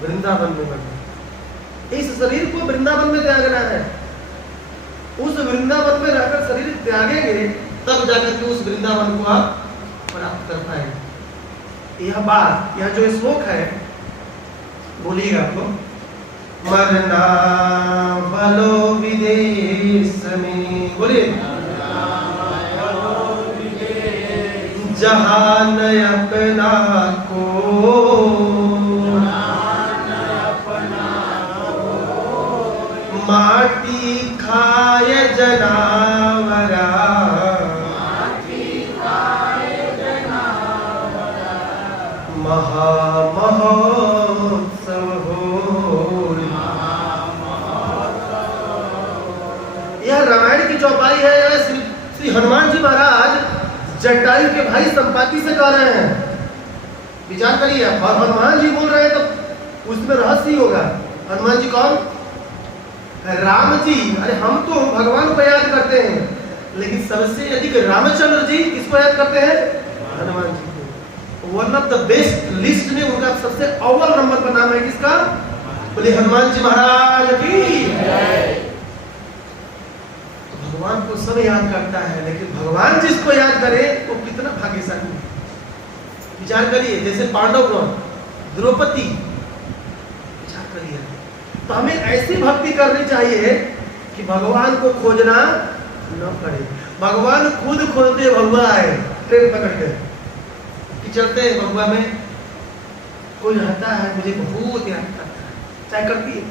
वृंदावन में मरना। इस शरीर को वृंदावन में त्यागना है, उस वृंदावन में रहकर शरीर त्यागेंगे तब जाकर के उस वृंदावन को आप प्राप्त कर पाएंगे। यह बात, यह जो श्लोक है, बोलिएगा आपको, मरना भलो विदेश में, बोलिए, जहां न अपना को, माटी खाए जनावरा, महा महोत्सव हो। यह रामायण की चौपाई है। श्री हनुमान जी महाराज जटायु के भाई संपाति से कह रहे हैं, विचार करिए। और हनुमान जी बोल रहे हैं तो उसमें रहस्य ही होगा। हनुमान जी कौन? राम जी। अरे हम तो भगवान को याद करते हैं, लेकिन सबसे अधिक रामचंद्र जी किसको याद करते हैं? हनुमान जी को। One of the best list में उनका सबसे अव्वल नंबर पर नाम है किसका? बोले हनुमान जी महाराज की। भगवान को सब याद करता है, लेकिन भगवान जिसको याद करे वो कितना भाग्यशाली है। विचार करिए, जैसे पांडव द्रौपदी, विचार करिए। तो हमें ऐसी भक्ति करनी चाहिए कि भगवान को खोजना न पड़े। भगवान खुद खोजते भगवा है, ट्रेन पकड़ के कि चलते हैं भगवा में, कोई रहता है मुझे बहुत याद करता है, चाहे करती है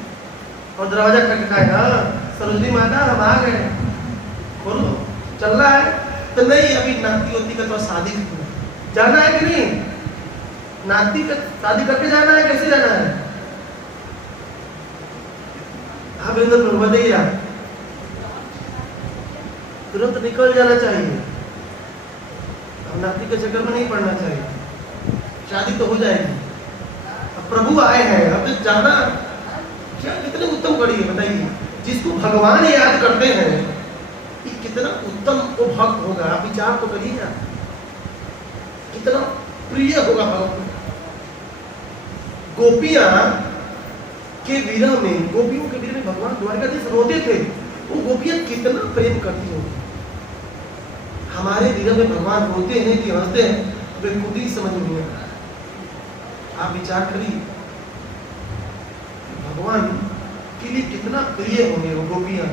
और दरवाजा खटखटाए, हाँ सरोजनी माता हम आ गए, बोलो चल रहा है तो नहीं, अभी नाती होती का तो शादी जाना है कि नहीं? नाती का शादी करके जाना है, कैसे जाना है? हाँ वृंदर प्रभु बताइए, तुरंत निकल जाना चाहिए, अब नाती के चक्कर में नहीं पड़ना चाहिए, शादी तो हो जाएगी। अब प्रभु आए हैं, अब तो जाना क्या, कितने उत्तम कड़ी है बताइए। जिसको भगवान याद करते हैं कि कितना उत्तम वो भक्त होगा, आप विचार तो करिए, कितना प्रिय होगा भगवान। गोपियां के विरह में, गोपियों के विरह में भगवान द्वारकाधीश रोते थे, वो गोपियां कितना प्रेम करती होंगी। हमारे विरह में भगवान रोते हैं कि हंसते हैं, वे खुद ही समझ नहीं आता। आप विचार करिए, भगवान के लिए कितना प्रिय होंगे वो गोपियां।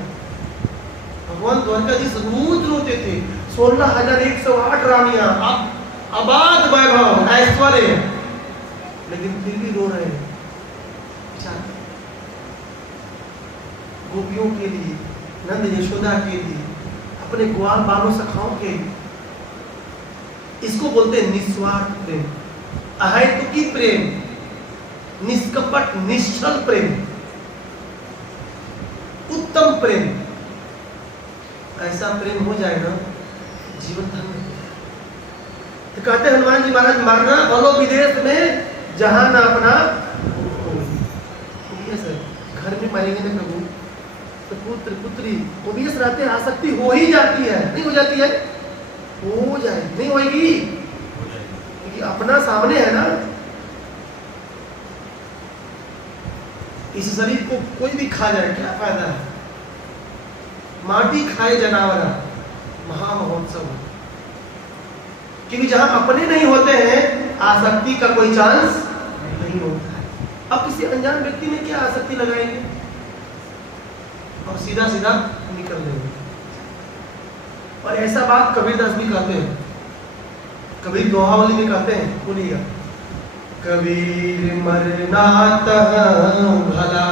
भगवान द्वारकाधीश रोज रोते थे। 16,108 रानियां, अबाध वैभव, ऐश्वर्य, लेकिन फिर भी रो रहे हैं बेचारे। गोपियों के लिए, नंद यशोदा के लिए, अपने ग्वाल बालों सखाओं के लिए। इसको बोलते हैं निस्वार्थ प्रेम, अहेतुकी प्रेम, निष्कपट निश्चल प्रेम, उत्तम प्रेम। ऐसा प्रेम हो जाए ना, जीवन धन्य हो जाए। तो कहते हनुमान जी महाराज, मरना भलो विदेश में जहां ना अपना। घर में मरेंगे ना प्रभु तो पुत्र पुत्री ओबियस रहते हैं, आसक्ति हो ही जाती है, नहीं हो जाती है? हो जाए, नहीं होगी, क्योंकि अपना सामने है ना। इस शरीर को कोई भी खा जाए क्या फायदा है? माटी खाए जनावरा, महामहोत्सव। क्योंकि जहां अपने नहीं होते हैं, आसक्ति का कोई चांस नहीं होता है। अब किसी अनजान व्यक्ति में क्या आसक्ति लगाएंगे और सीधा सीधा निकल देंगे। और ऐसा बात कबीरदास भी कहते हैं, कबीर दोहावली में कहते हैं, बोलिएगा। कबीर मरना तह भला,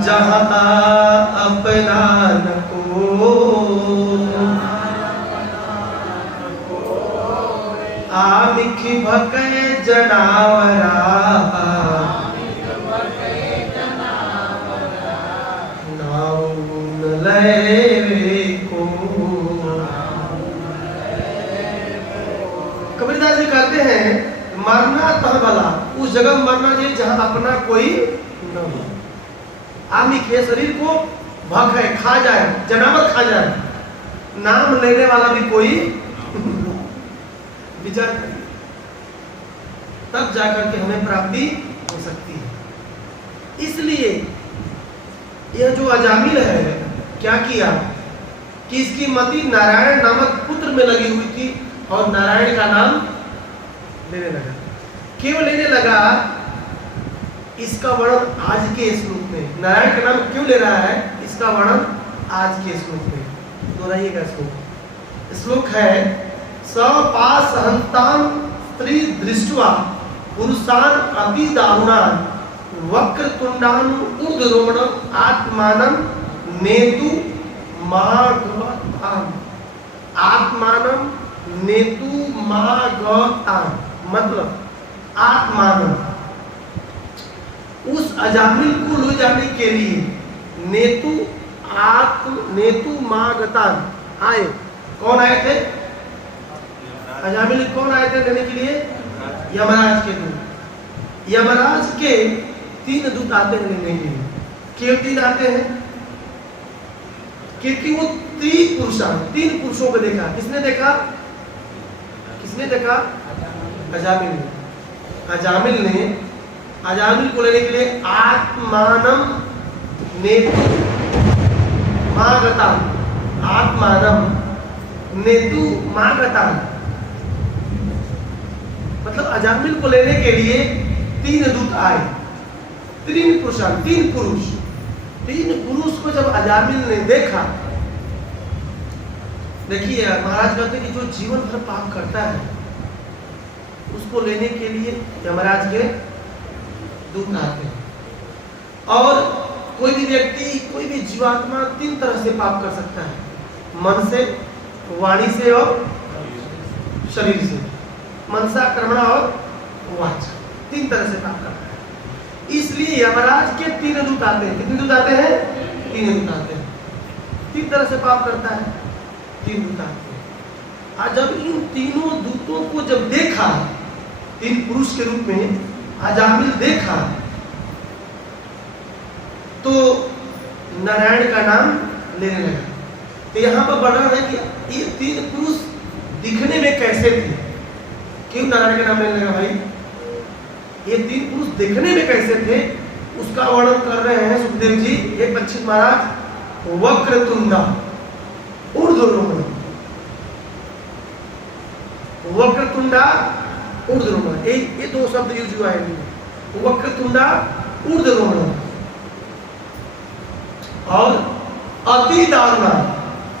जहाँ अपना न को, आमिख भकै जनावरा, नाउन लय को। कबीरदास जी कहते हैं, मरना तह भला, उस जगह मरना चाहिए जहां अपना कोई न हो। आमिख, ये शरीर को भग है, खा जाए, जनावर खा जाए, नाम लेने वाला भी कोई विचार करिए, तब जाकर के हमें प्राप्ति हो सकती है। इसलिए यह जो अजामिल है, क्या किया कि इसकी मति नारायण नामक पुत्र में लगी हुई थी और नारायण का नाम लेने लगा। क्यों लेने लगा? इसका वर्णन आज के श्लोक में, नारायण का नाम क्यों ले रहा है, इसका वर्णन आज के श्लोक में। दोहराइएगा श्लोक। श्लोक है, सपास हंताम स्त्री दृष्ट्वा पुरुषान अति दारुणान वक्रतुंडान ऊर्ध्वरोमण आत्मानं नेतु मागताम। आत्मानं नेतु मागताम मतलब आत्मानं, उस अजामिल को ले जाने के लिए नेतु मागतान आए। कौन आए थे? अजामिल कौन आए थे लेने के लिए? यमराज के दूत। यमराज के 3 दूत आते हैं लेने के लिए। क्यों 3 आते हैं? क्योंकि वो 3 पुरुषों को देखा। किसने देखा? किसने देखा? अजामिल ने। अजामिल को लेने के लिए आत्मानं नेतु मागतान, आत्मानं नेतु मागतान मतलब अजामिल को लेने के लिए 3 दूत आए। 3 पुरुष को जब अजामिल ने देखा, देखिए महाराज कहते हैं कि जो जीवन भर पाप करता है उसको लेने के लिए यमराज के दूत आते हैं। और कोई भी व्यक्ति, कोई भी जीवात्मा 3 तरह से पाप कर सकता है, मन से, वाणी से और शरीर से। मनसा, कर्मणा और वाचा, 3 तरह से पाप करता है। इसलिए यमराज के 3 दूत आते हैं। कितने दूत आते हैं? 3 दूत आते हैं। 3 तरह से पाप करता है, 3 दूत आते हैं। और जब इन तीनों दूतों को जब देखा, 3 पुरुष के रूप में अजामिल देखा, तो नारायण का नाम लेने लगा। तो यहाँ पर वर्णन है कि ये 3 पुरुष दिखने में कैसे थे। क्यों नारायण का नाम लेने लगा भाई? ये 3 पुरुष दिखने में कैसे थे उसका वर्णन कर रहे हैं सुखदेव जी। एक परीक्षित महाराज, वक्रतुंडा ऊर्ध्वरोमण, वक्रतुंडा ऊर्ध्वरोमण, ये 2 शब्द यूज हुआ है। वक्रतुंडा ऊर्ध्वरोमण और अति दारुणा।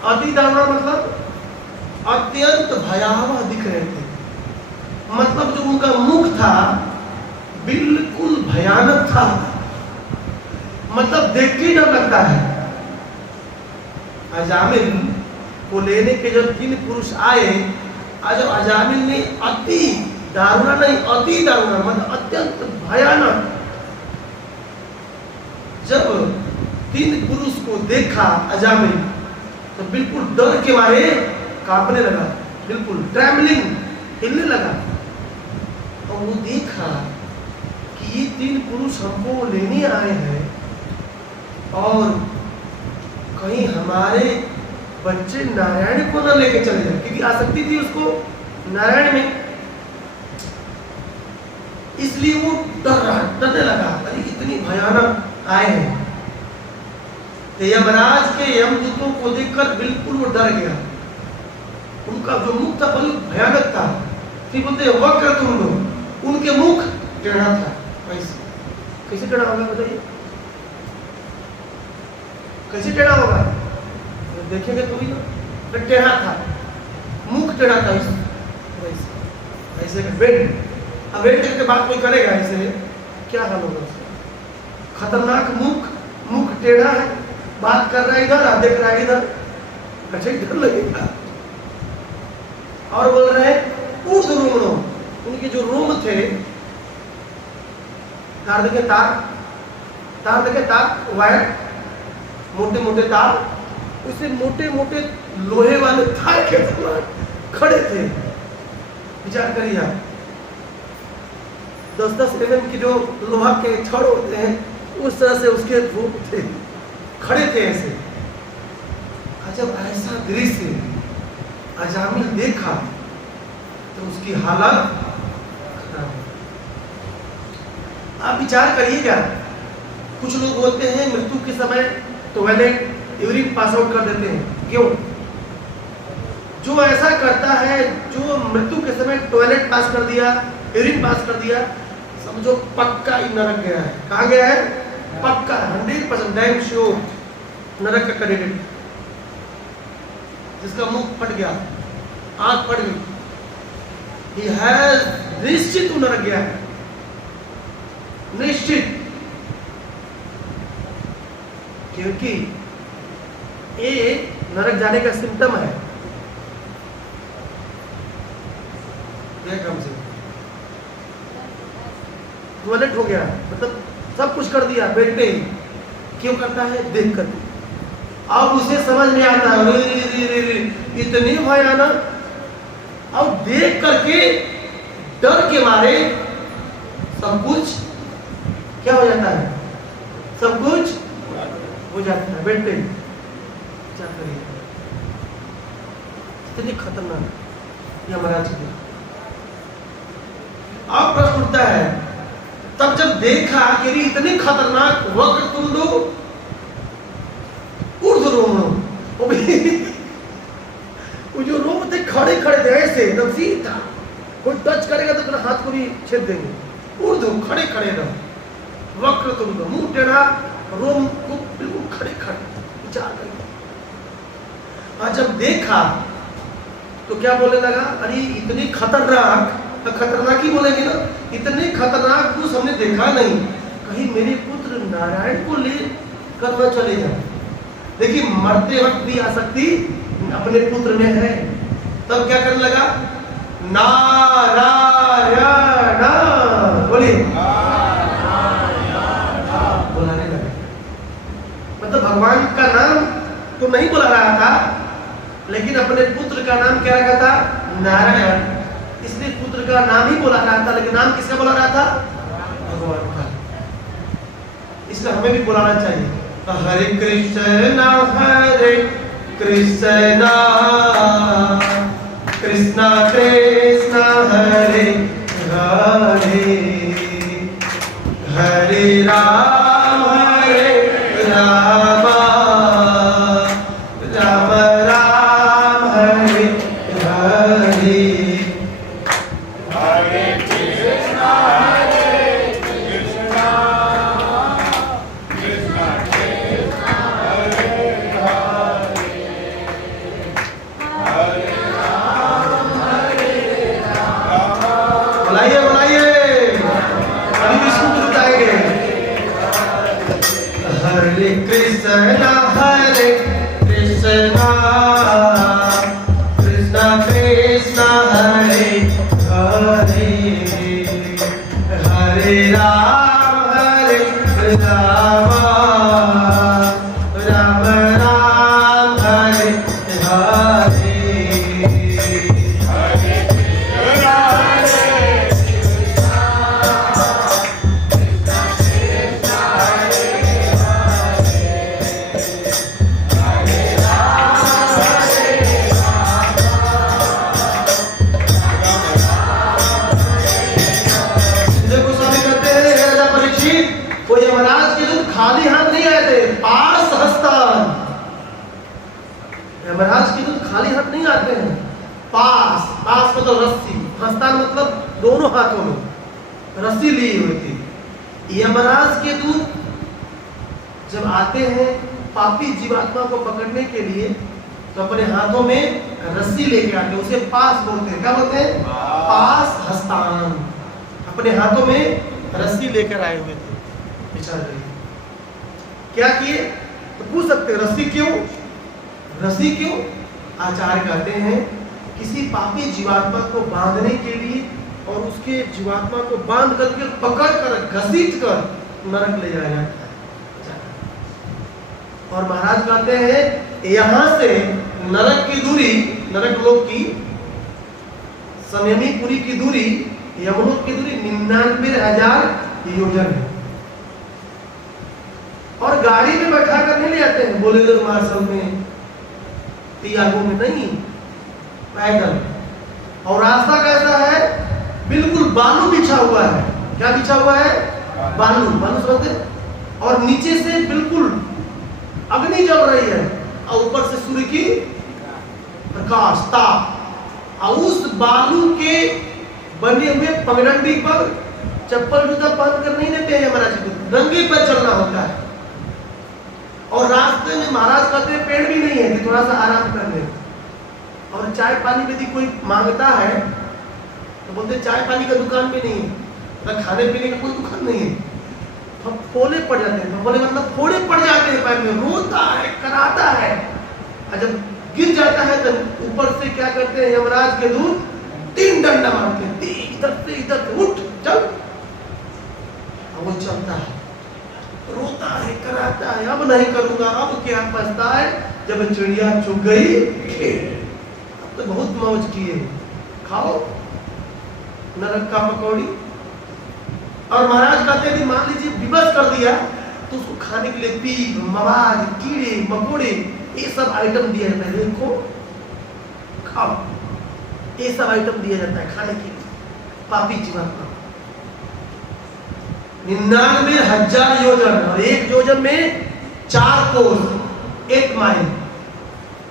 अति दारुणा मतलब भयावह दिख रहे थे। मतलब जो उनका मुख था बिल्कुल भयानक था, मतलब देख के डर लगता है। अजामिल को लेने के जब 3 पुरुष आए, आज अजामिल ने अति दारुणा नहीं, अति दारुणा मतलब अत्यंत भयानक, जब 3 पुरुष को देखा अजामिल तो बिल्कुल डर के मारे कांपने लगा, बिल्कुल ट्रेमलिंग, हिलने लगा। और वो देखा कि ये 3 पुरुष हमको लेने आए हैं और कहीं हमारे बच्चे नारायण को न लेके चले जाए, क्योंकि आसक्ति थी उसको नारायण में, इसलिए वो डरने लगा। अरे इतनी भयानक आए हैं। तो यमराज के यमदूतों को देखकर बिल्कुल वो डर गया। उनका जो मुख था बहुत भयानक था, फिर बोलते वक्र तुम लोग, उनके मुख टेढ़ा था। कैसे टेढ़ा होगा बताइए, कैसे टेढ़ा होगा? देखेंगे तो भी ना, टेढ़ा था, मुख टेढ़ा था, ऐसे वेट। अब वेट करके बात कोई करेगा ऐसे, क्या हाल होगा उसका? खतरनाक मुख टेढ़ा है, बात कर रहा है इधर, देख रहा है इधर, अच्छा डर लगेगा। और बोल रहे हैं ऊर्ध्व रोमणों, उनके जो रोम थे, तार देखे तार वायर, मोटे मोटे तार, उसे मोटे मोटे लोहे वाले तार के खड़े थे। विचार करिए आप, 10-10 mm की जो लोहा के छड़ होते हैं उस तरह से उसके रूप थे, खड़े थे ऐसे। जब ऐसा दृश्य अजामिल देखा तो उसकी हालत खराब। आप विचार करिएगा, कुछ लोग बोलते हैं मृत्यु के समय टॉयलेट यूरिन पास आउट कर देते हैं। क्यों? जो ऐसा करता है, जो मृत्यु के समय टॉयलेट पास कर दिया, यूरिन पास कर दिया, समझो पक्का ही नरक गया है। कहाँ गया है? पक्का 100% डैम श्योर नरक का कैंडिडेट। जिसका मुंह फट गया, आंख फट गई, he has निश्चित वो नरक गया है, निश्चित। क्योंकि ये नरक जाने का सिम्टम है। कम से टॉयलेट हो गया, मतलब सब कुछ कर दिया बेड पे ही। क्यों करता है? देख कर। अब उसे समझ में आता है इतनी भयानक, और देख करके डर के मारे सब कुछ क्या हो जाता है? सब कुछ हो जाता है बेड पे। क्या करिए, इतनी खतरनाक यमराज की। अब प्रश्न उठता है, तब जब देखा कि इतने खतरनाक वक्र तुम लोग, ऊर्ध्व रोम, वो जो रोम थे खड़े खड़े थे ऐसे एकदम सीधा, कोई टच करेगा तो अपना हाथ को भी छेद देंगे। ऊर्ध्व खड़े खड़े रहो, वक्र तुम लोग, मुंह टेढ़ा, रोम को बिल्कुल खड़े खड़े। विचार करेंगे। और जब देखा तो क्या बोलने लगा? अरे इतनी खतरनाक, खतरनाक ही बोलेंगे ना, इतने खतरनाक पुरुष हमने देखा नहीं, कहीं मेरे पुत्र नारायण को ले कर न चले जाए। देखिए मरते वक्त भी आसक्ति अपने पुत्र में है। तब क्या करने लगा? नारायण बोलिए, बुलाने लगा। मतलब भगवान का नाम तो नहीं बुला रहा था, लेकिन अपने पुत्र का नाम क्या रखा था? नारायण। इसलिए पुत्र का नाम ही बुला रहा था, लेकिन नाम किसका बुला रहा था? भगवान का। इसलिए हमें भी बुलाना चाहिए, हरे कृष्ण हरे कृष्ण कृष्ण कृष्ण हरे हरे, हरे राम राम राम राम हरे हरे। जाते हैं। पास, पास मतलब रस्सी, हस्तान मतलब दोनों हाथों में रस्सी ली हुई थी। यमराज के दूत जब आते हैं पापी जीवात्मा को पकड़ने के लिए तो अपने हाथों में रस्सी लेके आते हैं, उसे पास बोलते हैं। क्या बोलते हैं? पास हस्तान। अपने हाथों में रस्सी लेकर आए हुए थे बेचारे। क्या किए तो पूछ सकते हैं, रस्सी क्यों? रस्सी क्यों? आचार्य कहते हैं किसी पापी जीवात्मा को बांधने के लिए और उसके जीवात्मा को बांध करके पकड़ कर घसीट कर नरक ले जाया जाता है। और महाराज कहते हैं यहां से नरक की दूरी, नरक लोक की, संयमीपुरी की दूरी, यमलोक की दूरी 99,000 योजन है। और गाड़ी में बैठा कर नहीं ले आते हैं, बोलेरो मार्शल में, तियागो में नहीं, पैदल। और रास्ता कैसा है? बिल्कुल बालू बिछा हुआ है। क्या बिछा हुआ है? बालू, बालू समझते? और नीचे से बिल्कुल अग्नि जल रही है और ऊपर से सूर्य की प्रकाश, ताप। और उस बालू के बने हुए पगडंडी पर चप्पल जूता पहन कर नहीं देते हैं महाराज को, नंगे पर चलना होता है। और रास्ते में महाराज कहते हैं पेड़ भी नहीं है कि थोड़ा सा आराम कर ले। और चाय पानी यदि कोई मांगता है तो बोलते चाय पानी का दुकान भी नहीं है, खाने पीने का कोई दुकान नहीं है। हम फोड़े पड़ जाते हैं, बोले मतलब फोड़े पड़ जाते हैं पैर में, रोता है, कराता है। और जब गिर जाता है तो ऊपर से क्या करते हैं यमराज के दूत 3 डंडा मारते हैं, इधर से इधर से, उठ चल। और वो चलता है, रोता है, कराता है, अब नहीं करूंगा, अब क्या पछता है जब चिड़िया चुग गई खेत। अब तो बहुत मौज किए, खाओ नरक का पकौड़ी। और महाराज कहते हैं कि मान लीजिए विवश कर दिया तो उसको खाने के लिए पीप, मवाद, कीड़े मकोड़े, ये सब आइटम दिया जाता है। देखो खाओ, ये सब आइटम दिया जाता है खाने के लिए पापी जीवात्मा। 99,000 योजन, और 1 योजन में 4 कोस, 8 माइल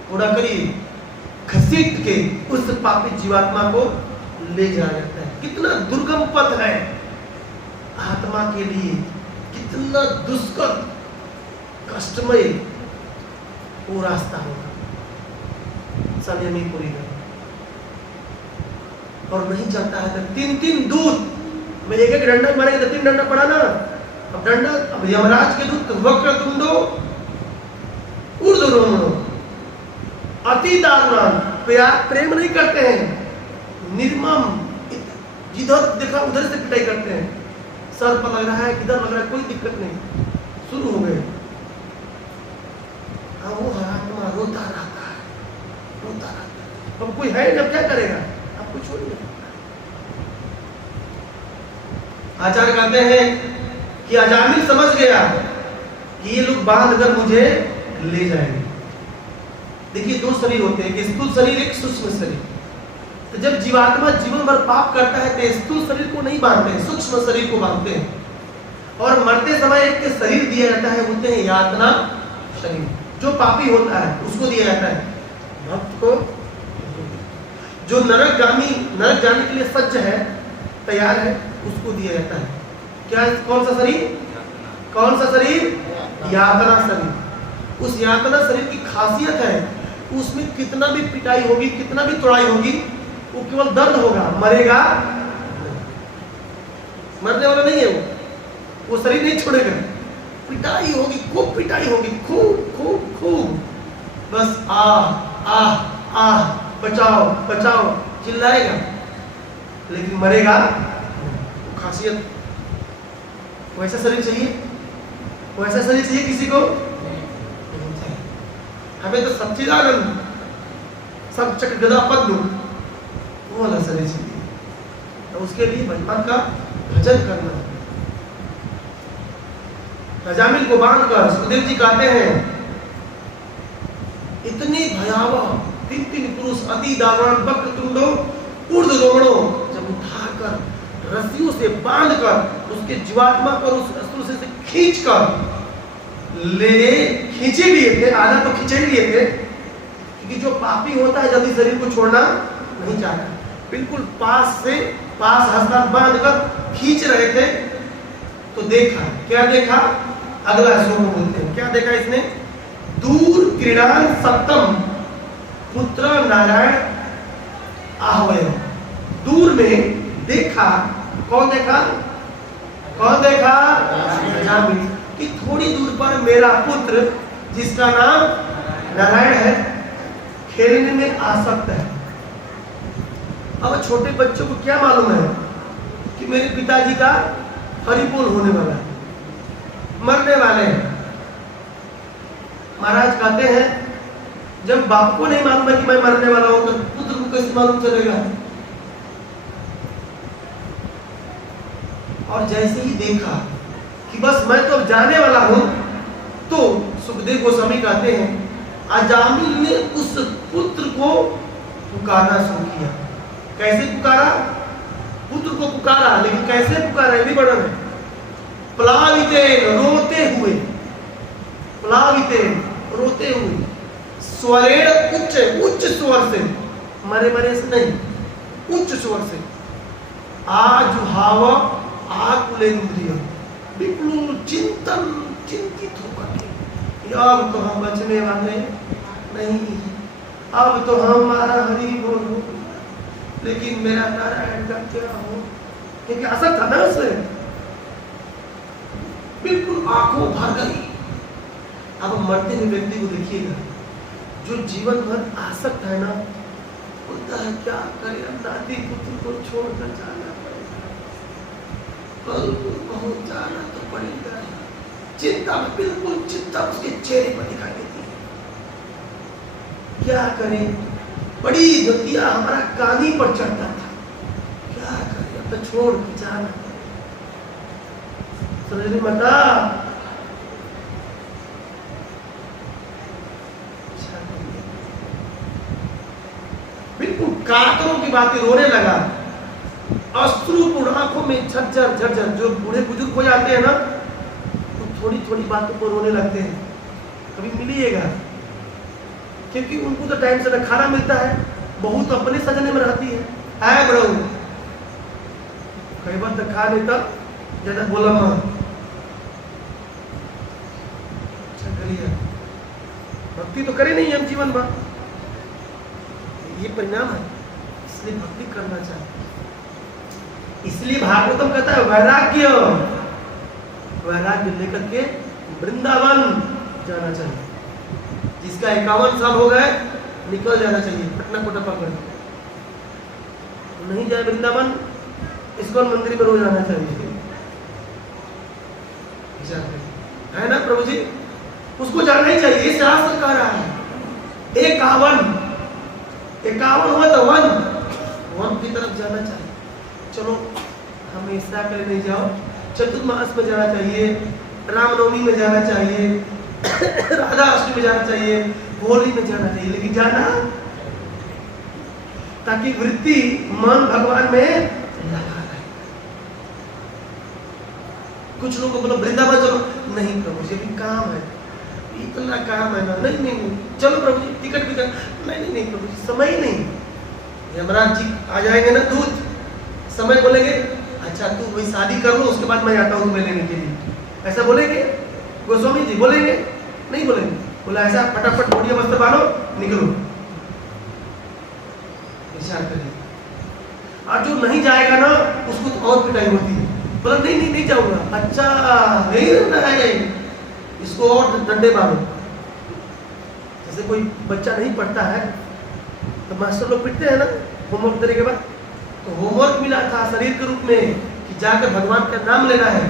पूरा करिए, घसीट के उस पापी जीवात्मा को ले जाया जाता है। कितना दुर्गम पथ है आत्मा के लिए, कितना दुष्कर कष्टमय वो रास्ता होगा संयमीपुरी का। और नहीं चलता है तो 3-3 दूत में एक डंडा मारेंगे तो 3 डंडा पड़ा ना। अब डंडा, अब यमराज के दूत वक्रतुंडो ऊर्ध्वरोमणो, अति दारुण, प्रेम नहीं करते हैं, निर्मम, जिधर देखा उधर से पिटाई करते हैं। सर पर लग रहा है, किधर लग रहा है, कोई दिक्कत नहीं, शुरू हो गए। वो आत्मा रोता रहता है, रोता रहता है। अब कोई है जब क्या करेगा, आपको छोड़ नहीं सकता। आचार्य कहते हैं कि अजामिल समझ गया कि ये लोग बांध कर मुझे ले जाएंगे। देखिए 2 शरीर होते हैं, एक स्थूल शरीर, एक सूक्ष्म शरीर। तो जब जीवात्मा जीवन भर पाप करता है तो स्थूल शरीर को नहीं बांधते हैं, सूक्ष्म शरीर को बांधते हैं। और मरते समय एक के शरीर दिया जाता है, बोलते हैं यातना शरीर। जो पापी होता है उसको दिया जाता है, भक्त को। जो नरकगामी, नरक जाने के लिए सज्ज है, तैयार है, उसको दिया जाता है। क्या, कौन सा शरीर? कौन सा शरीर? यातना शरीर। उस यातना शरीर की खासियत है, उसमें कितना भी पिटाई होगी, कितना भी तोड़ाई होगी, वो केवल दर्द होगा, मरेगा, मरने वाला नहीं है वो शरीर नहीं छोड़ेगा। पिटाई होगी, खूब पिटाई होगी, खूब खूब खूब, बस आ बचाओ बचाओ चिल्लाएगा, लेकिन मरेगा। तो खासियत, वैसा शरीर चाहिए, वैसा शरीर चाहिए किसी को? हमें तो सच्चिदानंद, सब चक्र गदा पद्म, वो वाला शरीर चाहिए। तो उसके लिए भगवान का भजन करना। अजामिल को बांधकर सुखदेव जी कहते हैं, इतनी भयावह 3 पुरुष, अति दारुण, वक्रतुंडो ऊर्ध्वरोमणो, जब उठाकर रस्सियों से बांधकर उसके जीवात्मा पर उस अस्त्र से खींचकर ले खींचे लिए थे, आधा तो खींचे लिए थे, क्योंकि जो पापी होता है जल्दी शरीर को छोड़ना नहीं चाहता। बिल्कुल पास हस्तान बांधकर खींच रहे थे तो देखा, क्या देखा? अगला श्लोक बोलते हैं, क्या देखा इसने? दूर क्रीडान सप्तम पुत्र नारायण आहवय। दूर में देखा, कौन देखा? अजामिल कि थोड़ी दूर पर मेरा पुत्र जिसका नाम नारायण है खेलने में आसक्त है। अब छोटे बच्चों को क्या मालूम है कि मेरे पिताजी का हरिबोल होने वाला है, मरने वाले हैं। महाराज कहते हैं जब बाप को नहीं मालूम है कि मैं मरने वाला हूं तो पुत्र को कैसे मालूम चलेगा? और जैसे ही देखा कि बस मैं तो जाने वाला हूं तो सुखदेव गोस्वामी कहते हैं अजामिल ने उस पुत्र को पुकारना शुरू किया। कैसे पुकारा? पुत्र को पुकारा, लेकिन कैसे पुकारा ये भी वर्णन है। प्लावितेन रोते हुए स्वरेण उच्च स्वर से, मरे से नहीं, उच्च स्वर से आजुहाव आकुलेन्द्रिय, बिल्कुल चिंतित होकर के अब तो हम बचने वाले नहीं, अब तो हमारा हरि बोल हो, लेकिन मेरा नारायण का क्या हो? क्योंकि असर था ना उससे, बिल्कुल आंखों भर गई। अब मरते हुए व्यक्ति को देखिएगा जो जीवन भर आसक्त है ना, बोलता है क्या करे, अब नाती पुत्र को छोड़कर जाना पड़ेगा, कल बहुत जाना तो पड़ेगा। चिंता में बिल्कुल चिंता उसके चेहरे पर दिखाई देती है। क्या करें, बड़ी दुखिया हमारा कानी पर चढ़ता था, क्या करें, अब तो छोड़ के जाना समझ मता। बिल्कुल कातरों की बातें रोने लगा, अश्रुपूर्ण आंखों में झरझर। जो बूढ़े बुजुर्ग हो जाते हैं ना तो थोड़ी थोड़ी बातों पर रोने लगते हैं। कभी मिलिएगा, क्योंकि उनको तो टाइम से खाना मिलता है, बहू तो अपने सजने में रहती है बड़ो, कई बार तो खा लेता ज्यादा बोला मां। भक्ति तो करे नहीं हम जीवन भर, ये परिणाम है, इसलिए भक्ति करना चाहिए। इसलिए भागवतम कहता है वैराग्य लेकर के वृंदावन जाना चाहिए। जिसका 51 साल हो गए निकल जाना चाहिए, पटना कोटा पकड़ नहीं जाए वृंदावन, इस्कॉन मंदिर में रोज आना चाहिए, है ना प्रभु जी? उसको जाना ही चाहिए। ये शास्त्र कह रहा है 51 हुआ तो वन की तरफ जाना चाहिए। चलो हमेशा कर नहीं जाओ, चतुर्मास में जाना चाहिए, रामनवमी में जाना चाहिए, राधा अष्टमी में जाना चाहिए, होली में जाना चाहिए, लेकिन जाना ताकि वृत्ति मन भगवान में लगा रहे। कुछ लोगों को बोलो वृंदावन चलो, नहीं प्रभु जी अभी काम है, इतना काम है ना, नहीं चलो प्रभु जी टिकट भी कर, नहीं प्रभु जी समय ही नहीं। यमराज जी आ जाएंगे ना दूध, समय बोलेंगे अच्छा तू वही शादी कर लो उसके बाद मैं आता हूँ तुम्हें लेने के लिए, ऐसा बोलेंगे? गोस्वामी जी बोलेंगे? नहीं बोलेंगे। बोला ऐसा फटाफट बोलिए वस्त्र बांधो निकलो, विचार करिए। और जो नहीं जाएगा ना उसको तो और पिटाई होती है, बोला नहीं जाऊंगा, अच्छा नहीं रहना है, इसको और डंडे मारो। जैसे कोई बच्चा नहीं पढ़ता है तो मास्टर लोग पिटते हैं ना होमवर्क देने के बाद, तो होमवर्क मिला था शरीर के रूप में कि जाकर भगवान का नाम लेना है,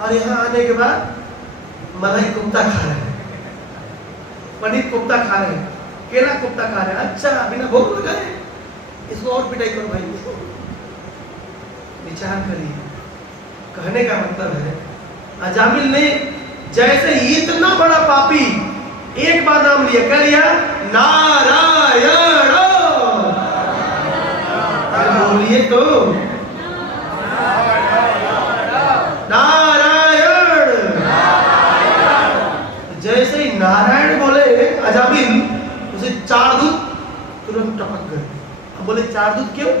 और यहाँ आने के बाद मलाई कोफ्ता खा रहे हैं, पनीर कोफ्ता खा रहे हैं, केला कोफ्ता खा रहे हैं, अच्छा बिना भूख लगाए, इसको और पिटाई करो भाई। विचार करिए, कहने का मतलब है अजामिल ने जैसे इतना बड़ा पापी एक बार नाम लिया, क्या लिया? नारायण। बोलिए तो नारायण। जैसे ही नारायण बोले अजामिल, उसे 4 दूत अब बोले 4 दूत क्यों?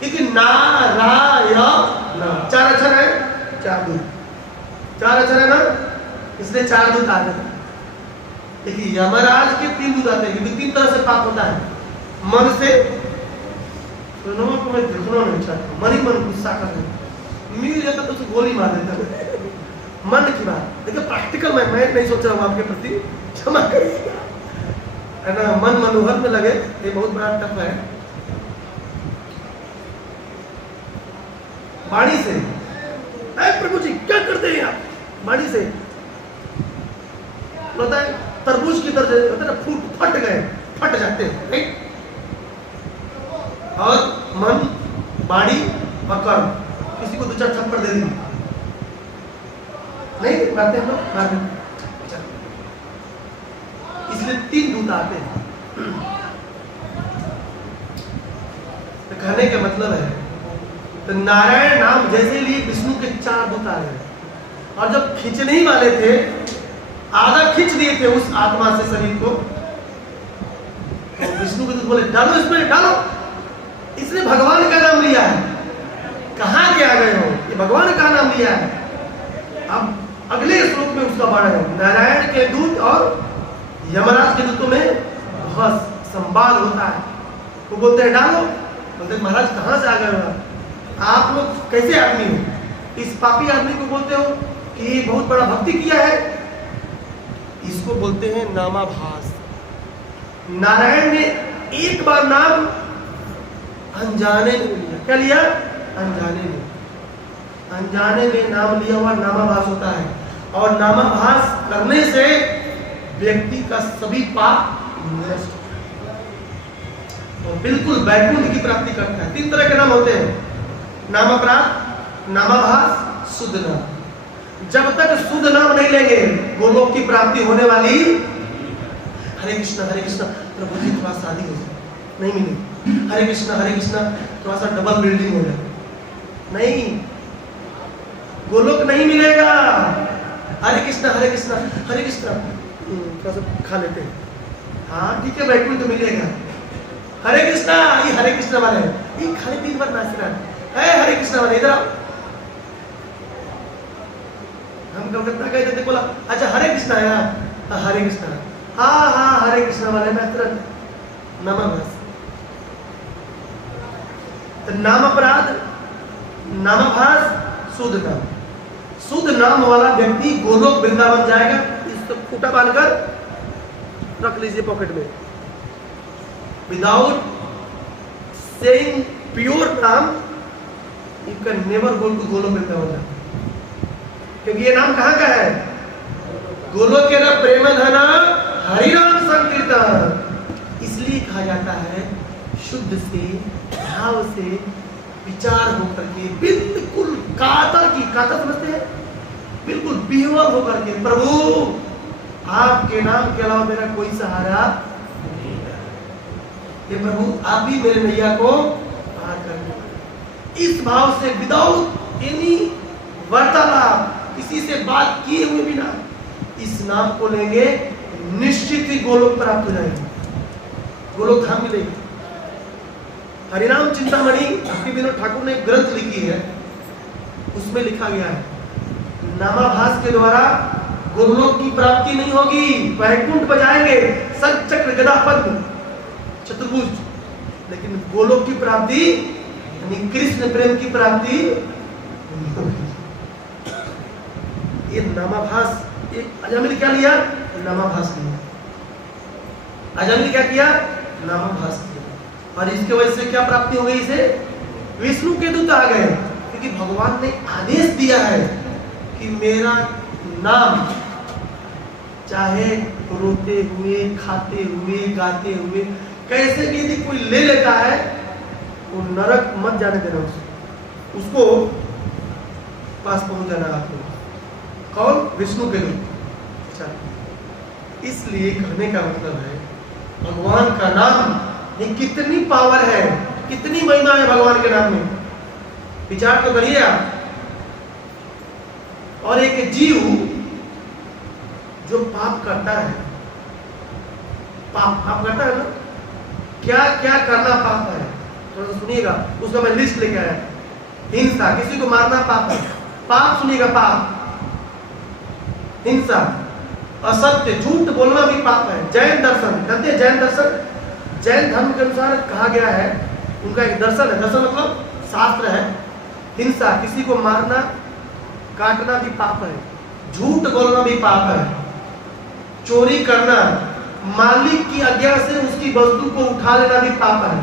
क्योंकि नारायण 4 अक्षर है, 4 दूत, 4 अक्षर है ना, इसलिए 4 दूत आते हैं। देखिए यमराज के 3 दूत आते हैं, क्योंकि 3 तरह से पाप होता है। मन से, तो नो को मैं देखना नहीं चाहता, मन ही मन गुस्सा कर रहे, मिल जाता तो उसे गोली मार देता। मन की बात देखिए, प्रैक्टिकल मैं नहीं सोच रहा हूँ आपके प्रति, क्षमा करिएगा, है ना। मन मनोहर में लगे, ये बहुत बड़ा टफ है। वाणी से, प्रभु जी क्या करते हैं आप? वाणी से होता है तरबूज की तरह होता है, फट गए, फट जाते हैं, राइट। और मन, वाणी और कर्म, किसी को 2-4 थप्पड़ दे दी, नहीं मारते हम लोग, मार देते। इसलिए 3 दूत आते हैं। तो कहने का मतलब है, तो नारायण नाम जैसे लिए विष्णु के 4 दूत आ गए, और जब खींचने ही वाले थे, आधा खींच दिए थे उस आत्मा से शरीर को, तो विष्णु के दूत बोले डालो इसमें, डालो, इसने भगवान का नाम लिया है, कहाँ के आ गए हो, ये भगवान का नाम लिया है। अब अगले श्लोक में उसका वर्णन है, नारायण के दूत और यमराज के दूतों में बहुत संवाद होता है। वो बोलते हैं डालो, बोलते हैं महाराज कहाँ से आ गए हो आप लोग, कैसे आदमी हो? इस पापी आदमी को बोलते हो कि बहुत बड़ा भक्ति किया है, इसको बोलते हैं नामाभास। नारायण ने एक बार नाम अनजाने में लिया, क्या लिया? अनजाने में, अनजाने में नाम लिया हुआ नामाभास होता है, और नामाभास करने से व्यक्ति का सभी पाप नष्ट और बिल्कुल वैकुंठ की प्राप्ति करता है। 3 तरह के नाम होते हैं, नामापराध, नामाभास, शुद्ध नाम। जब तक शुद्ध नाम नहीं लेंगे गोलोक की प्राप्ति होने वाली। हरे कृष्णा प्रभु जी थोड़ा शादी हो जाए, नहीं मिलेगी। हरे कृष्णा थोड़ा सा डबल बिल्डिंग हो जाए, नहीं, गोलोक नहीं मिलेगा। हरे कृष्णा थोड़ा सा खा लेते हैं, हाँ ठीक है, वैकुंठ तो मिलेगा। हरे कृष्णा, ये हरे कृष्णा वाले ये खाली 3 बार नाच रहा है, हरे कृष्णा वाले इधर आओ। हम कलकत्ता गए थे, बोला अच्छा हरे कृष्णा है, हरे कृष्णा, हाँ हरे कृष्णा वाले मैं तुरंत नामाभास। तो नाम अपराध, नामाभास, शुद्ध नाम। शुद्ध नाम वाला व्यक्ति गोलोक वृंदावन जाएगा। इसको खूटा बांधकर रख लीजिए पॉकेट में। Without saying pure naam you can never go to Golok Vrindavan, क्योंकि ये नाम कहाँ का है? गोलोक के ना प्रेम धन हरि नाम संकीर्तन। इसलिए कहा जाता है शुद्ध से, भाव से विचार होकर के, बिल्कुल कातर समझते हैं, बिल्कुल विह्वल होकर के, प्रभु आपके नाम के अलावा मेरा कोई सहारा नहीं है, ये प्रभु आप ही मेरे नैया को पार करने। इस भाव से विदाउट एनी वार्तालाप, किसी से बात किए हुए बिना इस नाम को लेंगे, निश्चित ही गोलोक प्राप्त हो जाएंगे, गोलोक धाम मिलेगी। हरिनाम चिंतामणि भक्ति विनोद ठाकुर ने एक ग्रंथ लिखी है, उसमें लिखा गया है नामाभास के द्वारा गोलोक की प्राप्ति नहीं होगी, वैकुंठ बजाएंगे शंख चक्र गदा पद्म चतुर्भुज, लेकिन गोलोक की प्राप्ति यानी कृष्ण प्रेम की प्राप्ति नहीं होगी। ये नामाभास, अजामिल क्या लिया? नामाभास लिया। अजामिल क्या किया? नामाभास किया, और इसके वजह से क्या प्राप्ति हो गई? इसे विष्णु के दूत आ गए, क्योंकि भगवान ने आदेश दिया है कि मेरा नाम चाहे रोते हुए, खाते हुए, गाते हुए, कैसे भी यदि कोई ले लेता है वो नरक मत जाने देना, उसको पास पहुंच जाना आपको। कौन? विष्णु के दूत। अच्छा, इसलिए कहने का मतलब है भगवान का नाम ये कितनी पावर है, कितनी महिमा है भगवान के नाम में, विचार तो करिए आप। और एक जीव जो पाप करता है, पाप करता है ना, क्या क्या करना पाप है, थोड़ा सुनिएगा, उसका मैं लिस्ट लेके आया। हिंसा, किसी को मारना पाप है। पाप सुनिएगा, पाप हिंसा, असत्य, झूठ बोलना भी पाप है। जैन दर्शन कहते हैं, जैन दर्शन जैन धर्म के अनुसार कहा गया है, उनका एक दर्शन है, दर्शन मतलब शास्त्र है। हिंसा, किसी को मारना काटना भी पाप है। झूठ बोलना भी पाप है। चोरी करना, मालिक की आज्ञा से उसकी वस्तु को उठा लेना भी पाप है।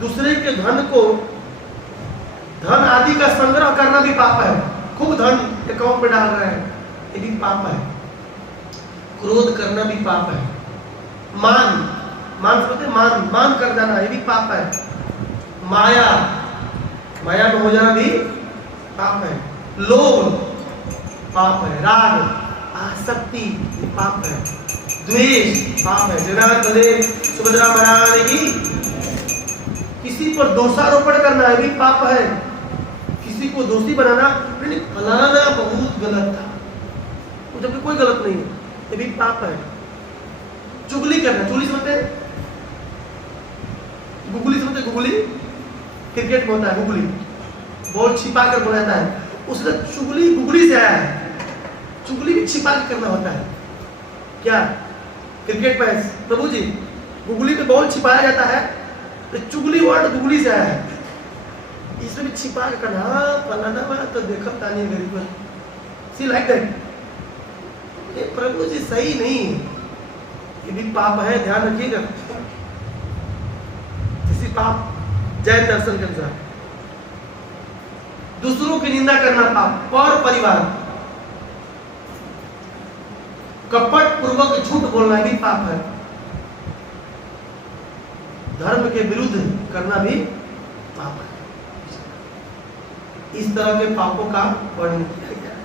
दूसरे के धन को, धन आदि का संग्रह करना भी पाप है। खूब धन अकाउंट में डाल रहे हैं, ये भी पाप है। क्रोध करना भी पाप है। मान, मान समझते, मान कर जाना, ये भी पाप है। माया, माया में हो जाना भी पाप है। लोभ पाप है। राग, आसक्ति पाप है। द्वेष पाप है। जगन्नाथ बलदेव सुभद्रा महारानी की, किसी पर दोषारोपण करना है भी पाप है। किसी को दोषी बनाना, फलाना बहुत गलत था, जबकि कोई गलत नहीं है, ये भी पाप है। चुगली करना, चुगली समझते हैं, गुगली समझते, गुगली क्रिकेट में होता है, गुगली बॉल छिपा कर बोलाता है, उसने चुगली गुगली से आया है। चुगली भी छिपा कर करना होता है क्या? क्रिकेट मैच प्रभु जी, गुगली में बॉल छिपाया जाता है, तो चुगली वर्ड गुगली से आया है। इसमें भी छिपा कर करना, हाँ फलाना बात तो देखा तानी गरीब सी लाइक दैट, ये प्रभु जी सही नहीं, ये भी पाप है, ध्यान रखिएगा। किसी पाप जैन दर्शन के अनुसार। दूसरों की निंदा करना पाप। और परिवार, कपट पूर्वक झूठ बोलना भी पाप है। धर्म के विरुद्ध करना भी पाप है। इस तरह के पापों का वर्णन किया गया है।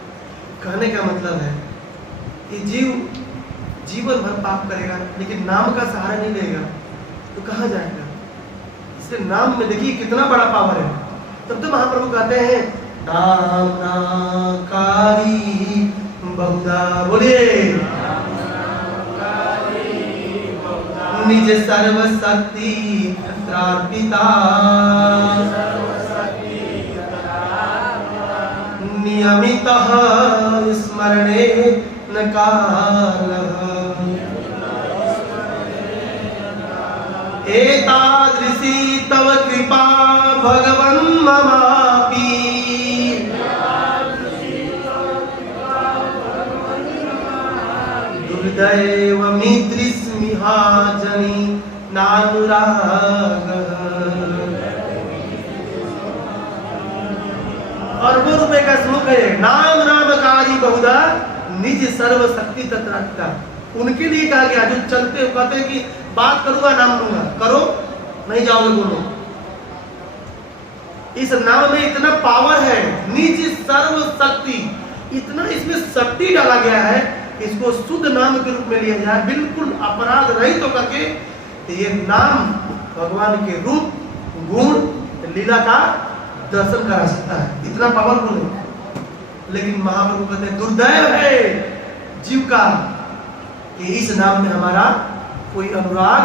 कहने का मतलब है कि जीवन भर पाप करेगा, लेकिन नाम का सहारा नहीं लेगा तो कहाँ जाएगा? इसके नाम में देखिए कितना बड़ा पावर है। तब तो महाप्रभु कहते हैं, नाम नाकारी बहुधा, बोलिए, निज सर्व शक्ति प्रार्पिता, नियमितः स्मरणे न कालः, एतादृशी तव कृपा भगवन् ममापि, दुर्दैवमिदृशमिहा जनि नानुरागः। अरबों रुपए का श्लोक है। नाम नामकारी बहुधा निज सर्व शक्ति तत्रात्ता। उनके लिए कहा गया जो चलते हो, कहते हैं कि बात करूंगा नाम लूंगा, करो नहीं जाओगे बोलो। इस नाम में इतना पावर है, निज सर्व शक्ति, इतना इसमें शक्ति डाला गया है, इसको शुद्ध नाम के रूप में लिया जाए, बिल्कुल अपराध रहित होकर के, ये नाम भगवान के रूप, गुण, लीला का दर्शन करा सकता है, इतना पावरफुल है। लेकिन महाप्रभु कहते हैं दुर्दैव है जीव का कि इस नाम में हमारा कोई अनुराग